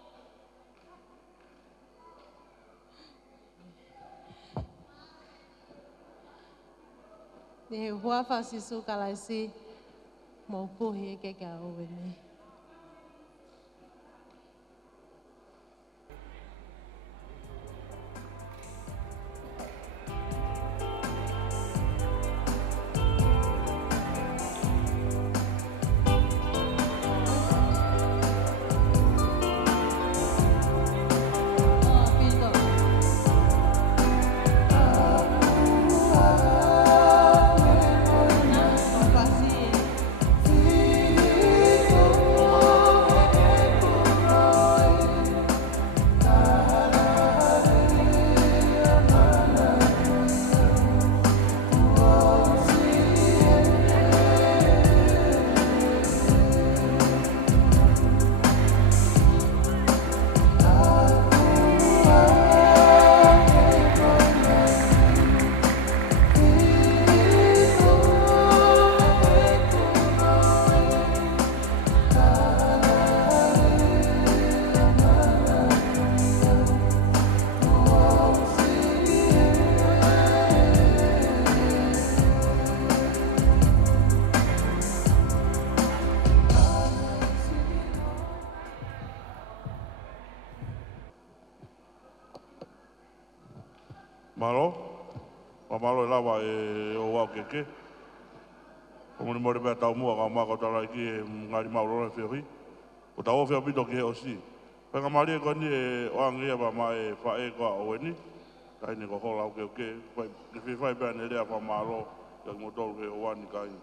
Ni hua fasi su kalaisi mo puhi ke ka owene. Malo, pamalo e lawa e o wau keke. Komuni mori pēr tau mua ka maka tala ki e ngari maurora e whiohi. O tau o whia pito ki he o si. Pēnga mari e koni e oangia pa ma e whae koa o eni. Kai ni ko hola o ke o ke. Ni whiwhai pēr ne rea pa malo. Kia ki motoru ke o wani kai.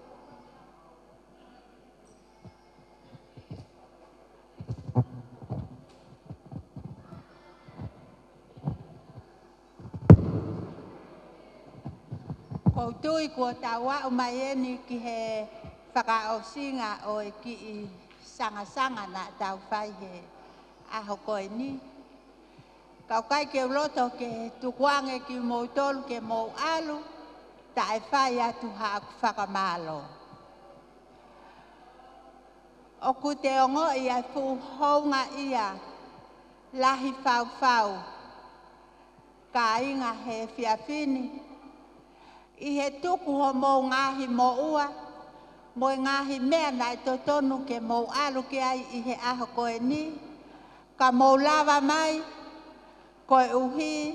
Ko tui ko tawa o mai ni ki he whakaosinga o e ki i sanga na tau whai he aho koe ni. Kau kai ke uloto ke tukuange ki mou tolu ke mou alu, ta e whai atu haaku whakamalo. O ku te ongo i a fuhonga ia, lahi whau, ka inga he whiawhini, i he tuku ho mou ngahi mo ua, mo ngahi mea nai totonu ke mou alu ke ai i he aho koe ni, ka mou lava mai, koe uhi,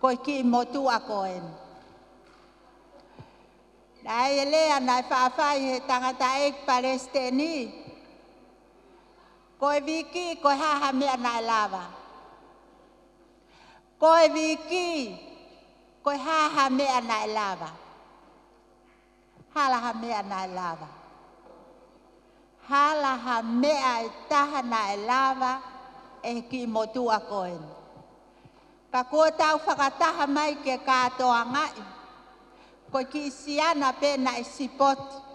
koe ki motua koe. Nai e lea nai whaafai he tangata ek Palestini, Koe viki, koe haha mea nai lava. Koe viki, koe haha mea nai lava. Halaha mea nai lava. Halaha mea e taha nai lava e ki motua koen. Ka kua tau whakataha mai ke katoa ngai. Koe ki siana pena e sipoti.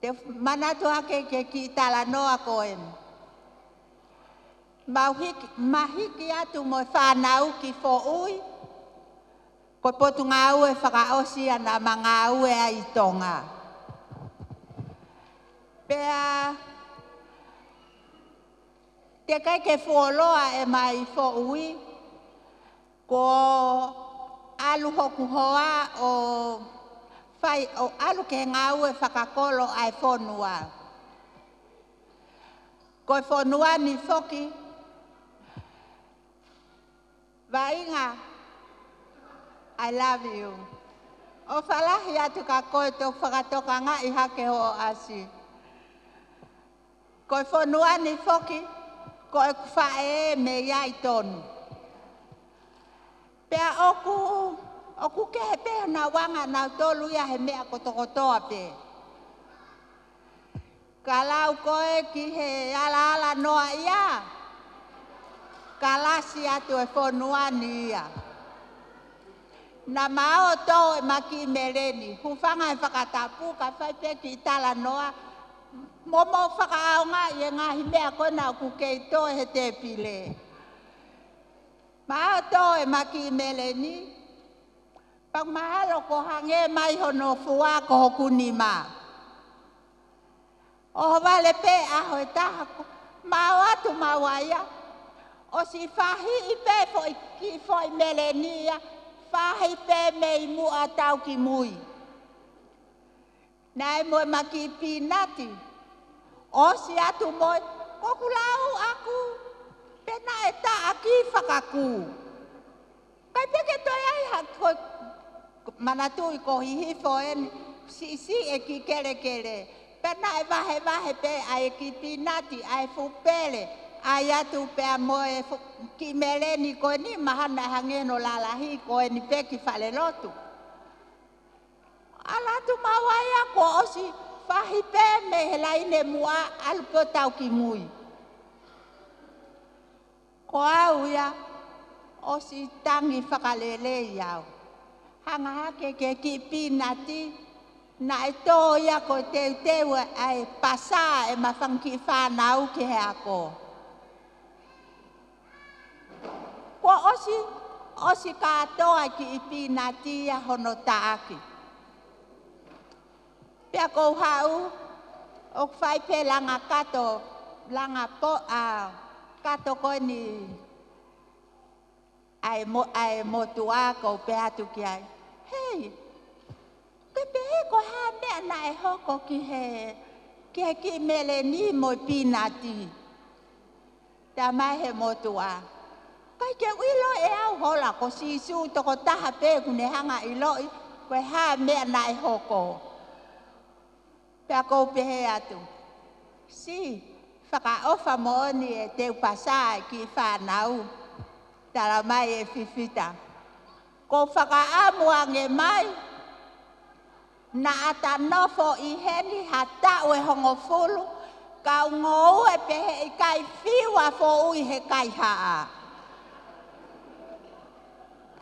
Te manatu hake ke ki tala noa koen. Mahiki atu mo whanau ki fo ui. Koe potu ngā ue whakaosi ana ma ngā ue a i tonga. Pea te kai ke fuoloa e mai fo ui. Ko alu hoku hoa o fai o alu ke ngā ue whakakolo ai whonua. Koe whonua ni whoki. Vainga, I love you. O whalahi atu ka koe tō whakatoka ngā i hake ho asi. Koe whonua ni whoki, koe whae me iai tonu. Pea oku ke he pēha na wanga na tolu ia he mea kotokotoa pē. Ka lau koe ki he ala noa ia. Ka lasi atu e whonua ni ia. Na mao tō e maki mereni. Hufanga e whakatapu ka whaipe ki tala noa. Momo whakaaonga i e ngahi mea kona ku kei tō he te pile. Mao tō e maki mereni. Pag mahalo ko hange mai hono fua ko hoku ni ma. O vale pe aho e taha ko. Mao atu mawaya. O si whahi i pe ki foi melenia. Whahi pe mei mua tau ki mui. Nai moe maki pinati. O si atu moe. Koku lau aku. Pena e ta aki whakaku. Kai peke toi ai hako. Manatui ko hihifo en si e ki kere kere. Pena e vahe pe ai ki pinati ai fupele. Ai atu pe a moe ki meleni ko ni mahana hangeno lalahi ko ni pe ki fale lotu. Ala tu mawaya ko osi fahi pe me helaine mua alpo tau ki mui. Ko au ya osi tangi whakalele iau. Hanga hake ke ki pinati na e tō ia ko teu ai pasa e mawhanki whanau ki he ako. Ko osi katoa ki i pinati ia hono taaki. Pea kou hau o whaipe langa kato, langa po kato koe ni ai motua ko pe atu ki ai. Hei, ke pehe ko ha mea na e hoko ki mele ni mo pinati. Ta mai he motua. Kai ke uilo e au hola ko sisu toko taha pe kune hanga iloi koe ha mea na e hoko. Pea kou pehe atu. Si, whakaofa mooni e teu pasai ki whanau. Tala mai e fifita. Ko whakaamu ange mai. Na ata nofo i heni hatau e hongo fulu. Kau ngou e pehe i kai whiwa fo ui he kai haa.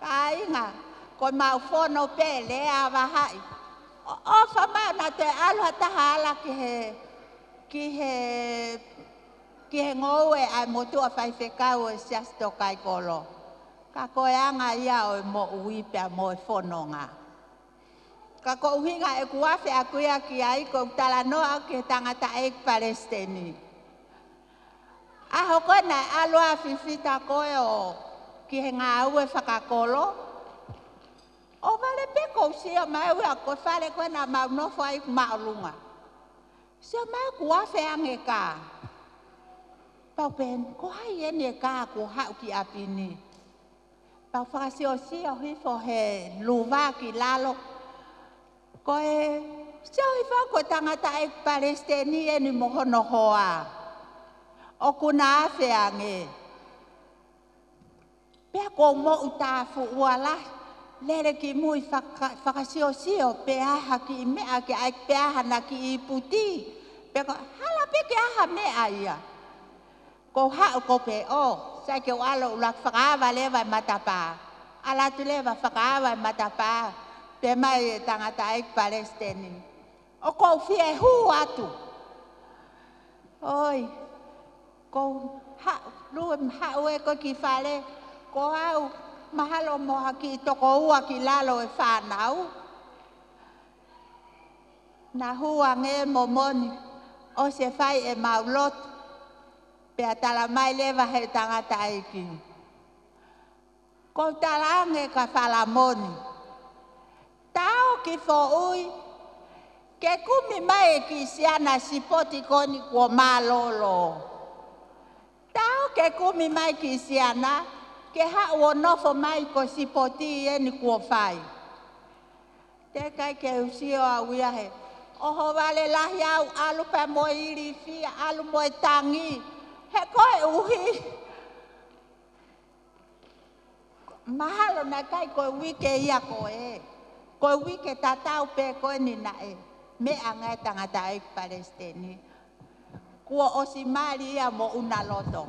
Ka inga, ko mau whono pe lea wahai. O whamau na te aluha taha ala ki he ngou e ai motua whaiwhekau e siasto kai kolo. Ka koe anga ia o mo ui pia mo e whanonga. Ka ko uhinga e kuafe a kuia ki ai ko tala noa ki tangata e Palestini. Aho koe na alua fifita koe o ki he ngā ue whakakolo. O vale pe kou sio mai ua koe whale koe na mau nofo ai maulunga. Sio mai kuafe ange ka. Pau pen, ko hai ene ka ko hau ki apini. Pau whakasio sio hifo he luwa ki lalo. Koe, sio hifo ko tangata e Palestini e ni mohono hoa. O kuna feange. Pea ko mo utafu wala. Lere ki mui whakasio pe aha ki mea ki ai pe aha na ki i puti. Pe ko hala pe ki aha mea ia. Ko hao ko pe o. Sai ke walo ulak whakawa lewa matapa. Ala tu lewa whakawa matapa. Pe mai tangata ek Palestini. O ko fie hu atu. Oi. Ko luem hao e ko ki whale. Ko au. Mahalo mo haki toko ua ki lalo e whanau. Na hua nge momoni. O se whai e maulot. Pea tala mai lewa he tangata iki. Ko talange ka whalamoni. Tao ki fo ui. Ke kumi mai ki siana sipoti koni kua malolo. Tao ke kumi mai ki siana. Ke hao nofo mai ko sipoti e ni kua whai. Te kai ke usio a uia he. Oho wale lahi au alu pe mo iri fia, alu mo e tangi. He koe uhi. Mahalo na kai koe wike ia koe. Koe wike tatau pe koe ni na e. Me angai tangata ek Palestini. Kua osimari ia mo una loto.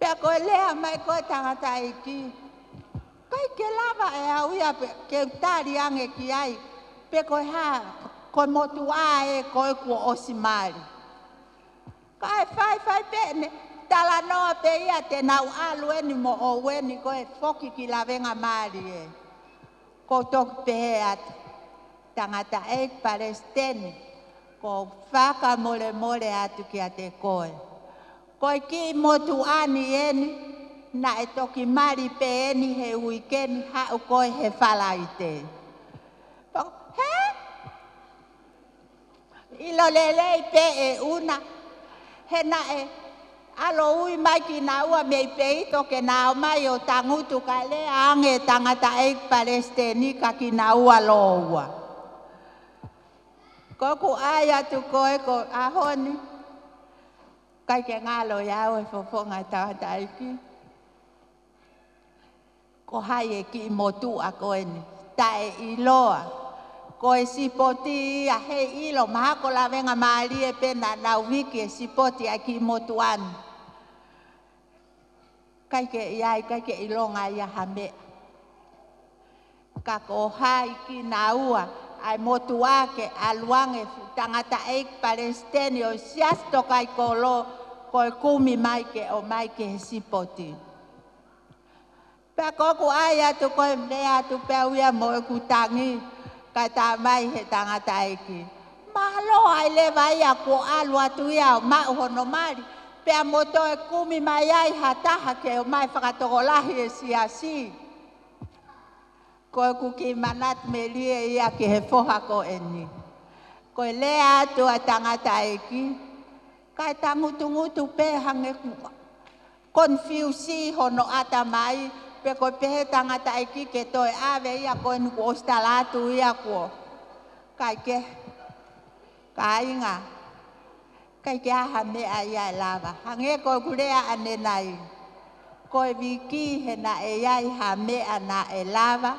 Pea koe lea mai koe tangata iki. Kai ke lava e au ia ke utari ange ki ai. Pe koe ha, koe motu a e koe kua osimari. Kai fai pene, tala noa pe ia te nau alu eni mo o weni koe foki ki la venga mari e. Ko toki pehe atu. Tangata ek Palestini. Ko whaka mole atu ki a te koe. Koe ki motu ani eni, na e toki mari pe eni he uikeni hau koe he whalaite. He? Ilo lelei pe e una, he na e alo ui mai ki na ua mei peito ke na o mai o tangutu ka le ange tangata ek Palestini ka ki na ua lo ua. Koku aya tu koe ko ahoni. Kai ke ngalo iau e fofonga tawata iki. Ko hai e ki motu a koe ni. Tae iloa. Ko e sipoti a he ilo. Maha ko la venga maali e pena na wiki e sipoti a ki motu anu. Kai ke iai, kai ke ilonga ia hame. Ka ko hai ki na ua. Ai motu ake aluange tangata ek Palestini o siasto kai kolo. Koe kumi mai ke o mai ke sipoti. Pea koku ai atu koe mea atu pea uia mo e kutangi. Kai ta mai he tangata eki. Malo ai lewa ia ko alu atu ia o mau hono mari. Pea moto e kumi mai ai hataha ke o mai whakatokolahi e siasi. Koe kuki manat me lie ia ki he foha ko eni. Koe lea atu a tangata eki. Kai tangutu pe hange konfusi hono ata mai pe ko pe tangata iki ke toi ave ia ko nu ostalatu ia ko kai ke kainga kai ke ha me ai lava hange ko kulea ane nai ko viki he na e ai ha me ana e lava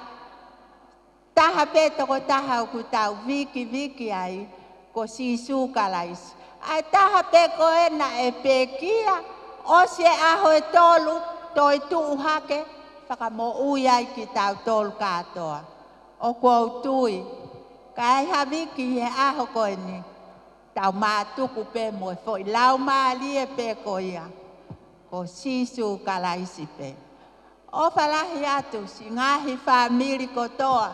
taha pe to ko taha ku tau viki ai ko sisu kalais. Ai taha pe koe na e pekia, o se aho e tolu, toi tuu hake, whaka mo ui ai ki tau tolu katoa. O kua utui, ka ai haviki he aho koe ni, tau maa tuku pe mo e foi, lau maa lie pe koia, ko sisu kalaisi pe. O whalahi atu, si ngahi whamiri kotoa,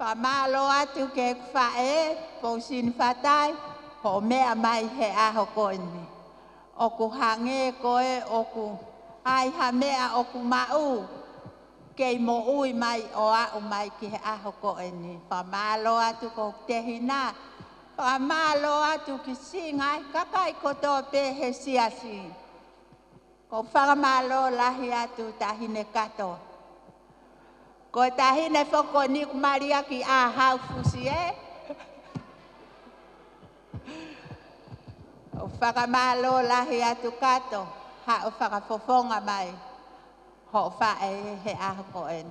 whamalo atu ke whae, po sin whatai, ho mea mai he aho koe ni. Oku hange koe, oku ai ha mea oku mau. Kei mo ui mai o au mai ki he aho koe ni. Whamalo atu ko te hina. Whamalo atu ki singai kakai kotoa pe he siasi. Ko whamalo lahi atu tahine kato. Ko tahine whoko ni kumaria ki a hau fusi e. O whakamalo lahi atu kato, ha o whakafofonga mai, ho whae he aho ko en.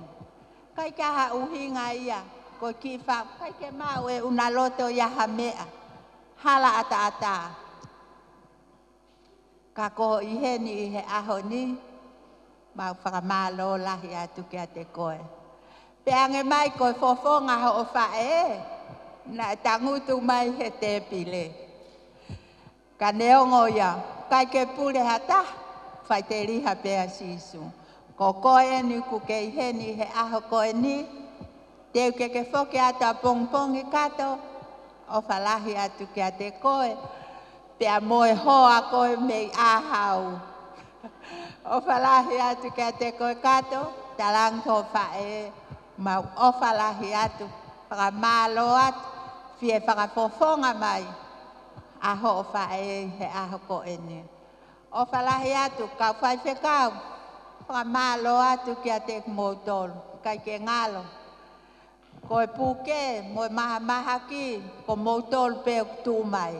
Kai ka ha uhinga ia, ko ki wha, kai ke mau e una loto ia ha mea, hala ata ata. Ka ko i he ni i he aho ni, mau whakamalo lahi atu kia te koe. Pe ange mai ko fofonga ho o whae, na tangutu mai he te pile. Ka neongo ia, kai ke pule hata, whai te riha pea sisu. Ko koe ni ku ke he ni he aho koe ni, teu ke whoke ata pongpongi kato, o whalahi atu kia te koe, pea moe hoa koe mei ahau. O whalahi atu kia te koe kato, talang tō whae, mau o whalahi atu, whakamalo atu, fie whakafofonga mai, aho o whae he aho koe ni. O whalahi atu, kau whai whekau, whakamalo atu kia te motolo, kai ke ngalo. Ko e puke, mo e maha maha ki, ko motolo pe o tu mai.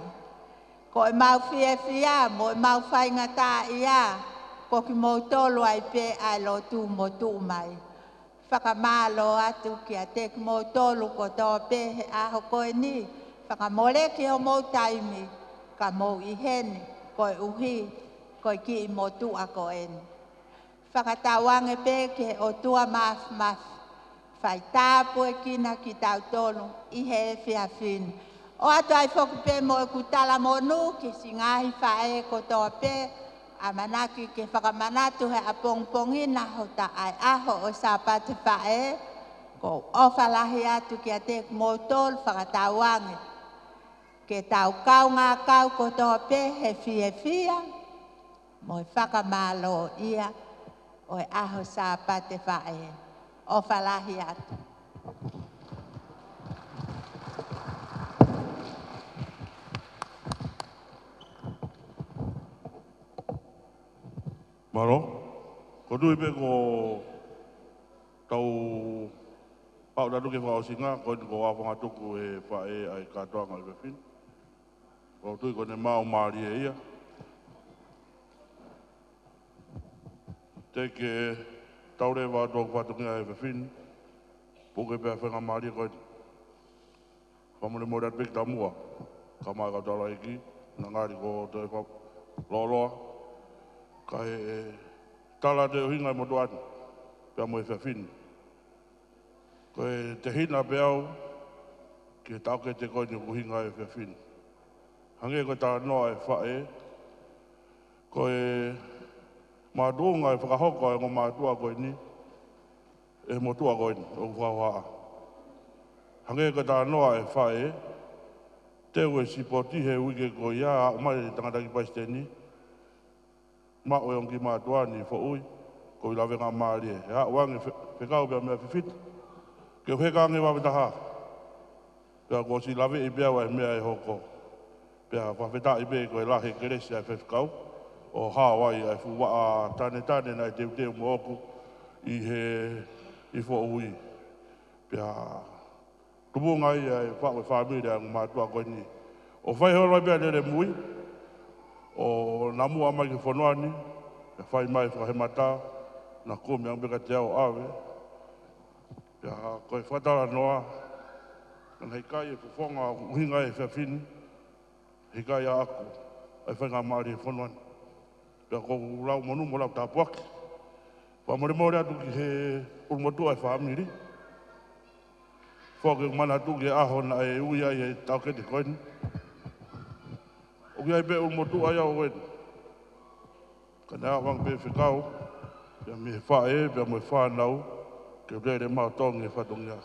Ko e mau fie fia, mo e mau whai ngata ia, ko ki motolo ai pe ai lo tu mo tu mai. Whakamalo atu kia te motolo ko tō pe he aho koe ni, whakamole ki o mo taimi, ka mo i hene, ko e uhi, ko e ki i mo tu a ko eni. Whakatawange pe ke o tua maf, whai tāpu e kina ki tau tonu, i he e whia whini. O atu ai whoku pe mo e kutala mo nu, ki singahi whae ko tō pe, a manaki ke whakamanatu he a pongpongina ho ta ai aho o sapate whae, ko o whalahi atu ki a te motol whakatawange. Ke tau kau ngā kau ko tō pe he whia, mo e whakamalo ia, o e aho sapate whae, o whalahi atu. Maro, ko nui pe ko tau pau nanu ke whaosinga, ko ni ko wawhanga tuku e whae ai katoanga i wewhin. Ko tui ko ne mau maari e ia. Te ke taure wa tōku whatungia e wewhin, puke pēr whenga maari e koe. Whamune mo rat pek tamua, ka mai ka tala iki, na ngāri ko te loloa. Ka e tala te uhinga i motu atu, pia mo e whawhini. Ko e te hina peau, ki e tauke te koe ni uhinga e whawhini. Hange koe tā noa e whae, ko e mātuunga e whakahoko e ngō mātua koe ni, e motua koe ni, o whawhaa. Hange koe tā noa e whae, teo e sipoti he uike koe ia, o mai e tangata ki paisteni, ma o yongi mātua ni fo ui, ko i lawe ngā maari e. Hea wangi whekau pia mea whiwhit, ke wheka nge wawetaha. Pia ko si lawe i pia wai mea e hoko. Pia whaweta i pia ko e lahe keresi ai whewhikau, o Hawaii ai fuwaa tane nai teu teu mo oku i he i fo ui. Pia tupunga i ai whawe whamiri a mātua koe ni. O whaihoro i pia nere mui, o namu amai ki whonoani, e whai mai whakahemata, na kumi ang beka te au awe. Ia koe whatara noa, na hei e whonga uhinga e whiawhini, hei kai a aku, e whainga maari e whonoani. Ia ko lau monu mo lau tāpuaki. Whamore mōre atu ki he urmotua e whamiri. Whoke mana atu ki aho na e ui ai e tauke te koeni. O kia i pe urmotua ia o weni. Ka nea wang pe whikau, pia me whae, pia me whanau, ke rere mao tongi e whatongia.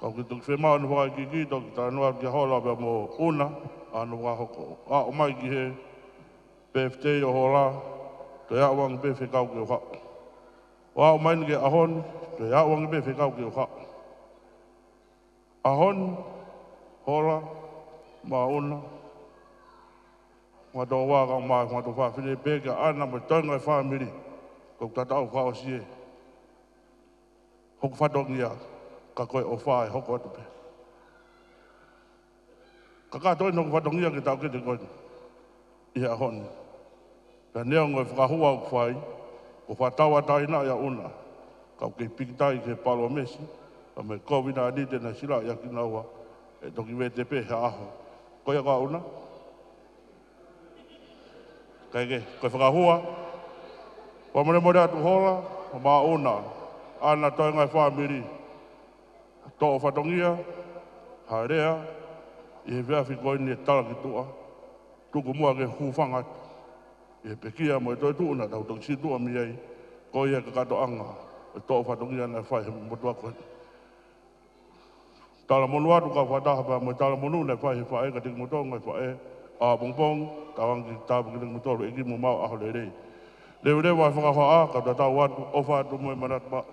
Kau ki tuki whemao ni whakai ki ki, toki tā noa ki hola pia mo una, anu wahoko. A o mai ki he PFT o hola, te ia wang pe whikau ki o hao. O a o mai ni ke ahoni, te ia wang pe whikau ki o hao. Ahoni, hola, ma una, ma tō wāka mai, ma tō whawhine pēke ana ma taunga e whamiri, ko tatau whao sie. Hoku whatongia, ka koe o whae, hoko atu pe. Kakato ino whatongia ki tau kete koe. Ia honi. Pea neo ngoi whakahua o whai. Ko whatawa taina ia una. Kau kei pikitai ke palo mesi. Ka me kovina anite na sila ia ki naua. E toki vete pe he aho. Koia ka una. Kaike, koe whakahua. Wamare more atu hola. O maa una. Ana toi ngai whamiri. Tō whatongia. Harea. I he vea whikoe ni e tala ki tua. Tuku mua ke hūwhanga. I he pekia mo e toi tuuna tau toki si tua mi ei. Ko ia ka kato anga. E tō whatongia na whai he motua koe. Tala monu atu ka whataha pa mo e tala monu na whai he whae ka tiki motonga e whae. A pongpong, tawangi tāpu ki tiki motoru e ki mo mau aho le rei. Leo leo wai whakawha a ka ta tau atu o whatu mo e manat ma.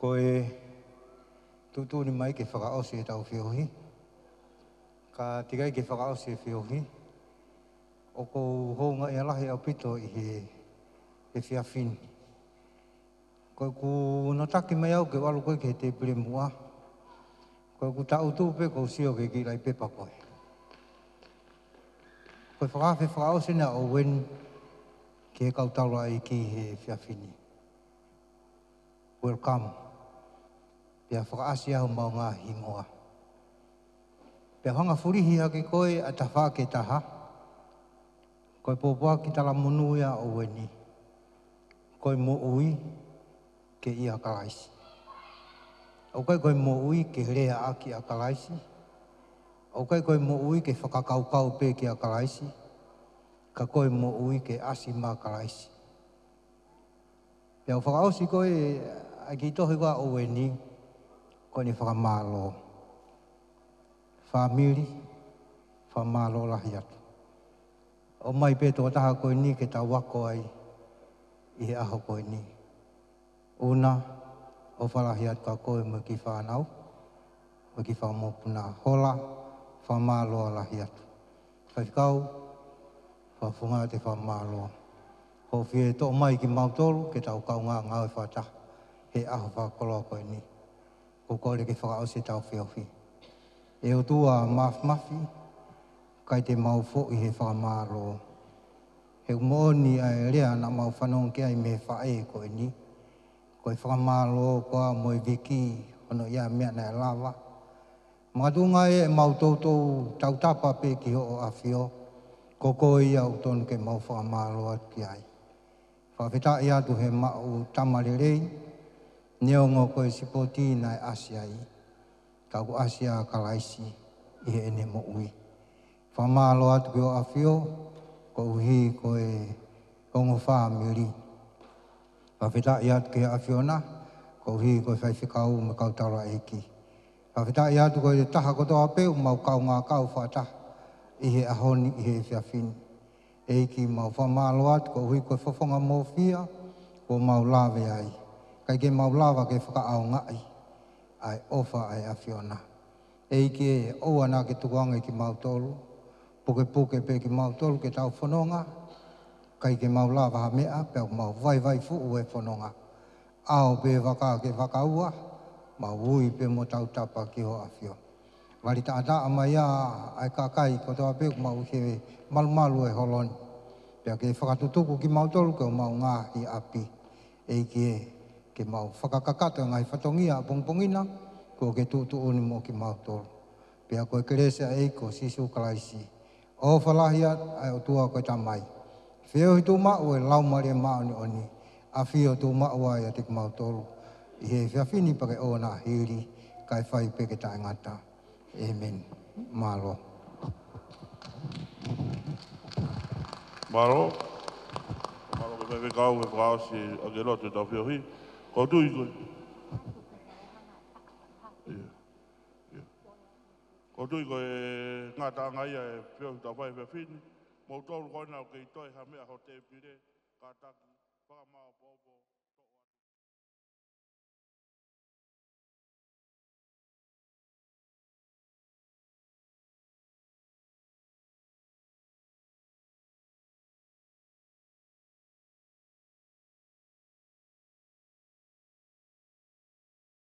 Koe tutu ni mai ke whakaosi e tau whiohi. Ka tikai ke whakaosi e whiohi. O kou hounga e alahi au pito i he whiawhini. Koe ku no taki mai au ke walu koe ke te pire mua. Koe ku tau tūpe kou sio ke ki rai pepa koe. Koe whakawhi whakaosi na o wen ke he kautaura i ki he whiawhini. Welcome. Pea whakaasi au mau ngā hingoa. Pea hanga furihi hake koe a ta wha ke taha. Koe pōpua ki tala monuia o weni. Koe mo ui ke ia kalaisi. O koe mo ui ke rea aki a kalaisi. O koe mo ui ke whakakaukau pe ki a kalaisi. Ka koe mo ui ke asi mā kalaisi. Pea whakaosi koe a ki tohi wā o weni. Koe ni whakamālo. Whamiri, whamālo lahi atu. O mai pēto taha koe ni ke tau wako ai i he aho koe ni. Una, o whalahi atu ka koe mo ki whanau, mo ki whamopuna hola, whamālo lahi atu. Whaifikau, whafunga te whamālo. Ho whie tō mai ki mautolu ke tau kaunga ngau e whata. He aho whakoloa koe ni. Ko kore ke whakaose tau whiawhi. E o tua mafi, kai te mau fo i he whakamāro. He umooni ai rea na mau whanong ke ai me whae koe ni. Koe whakamāro koa mo i viki, ono ia mea na e lava. Mga tunga e mau tautou tau tapa pe ki ho o awhio. Ko koe ia u tonu ke mau whakamāro atu ki ai. Whawhita i atu he mau tamarerei. Neongo koe sipoti nai asiai. Ka ku asia kalaisi i he ene mo ui. Whamalo atu ki o awhio, ko uhi koe ongo whamiri. Whawhita i atu ki he awhiona, ko uhi koe whaiwhikau me kautara eki. Whawhita i atu koe taha kotoa peu mau kau ngā kau whata i he ahoni i he whiawhini. Eki mau whamalo atu ko uhi koe whawhonga mō whia, ko mau lawe ai. Kai ke mau lawa ke whakaao ngai, ai ofa ai awhiona. Eiki e oua nā ke tukuanga ki mau tolu, puke pe ki mau tolu ke tau whanonga, kai ke mau lawa ha mea, peo mau vai fuu e whanonga. Ao pe waka ke whakaua, mau ui pe mo tau tapa ki ho awhio. Wari taata amai a ai kakai ko toa pe mau he malumalu e holoni. Peo ke whakatutuku ki mau tolu ke mau ngā hi api. Eiki e ke mau whakakakato ngai whatongia pongpongina, ko ke tūtu uni mo ki mau tolu. Pea koe keresia ei ko sisu kalaisi. O whalahia ai o tua koe tamai. Whio hi tū mau e laumari e maoni oni. A whio tū mau ai a te mau tolu. I he whiawhini pake o nā hiri, kai whai peke tae ngata. Amen. Malo. Malo. Malo ke pepe kau e whaasi a ke lote tau whiohi. Ko tui koe. O tui ko e ngata ngai e pio ta vai pe fini. Mo tolu ko na ke toi ha me ho te pire ka taki pa ma po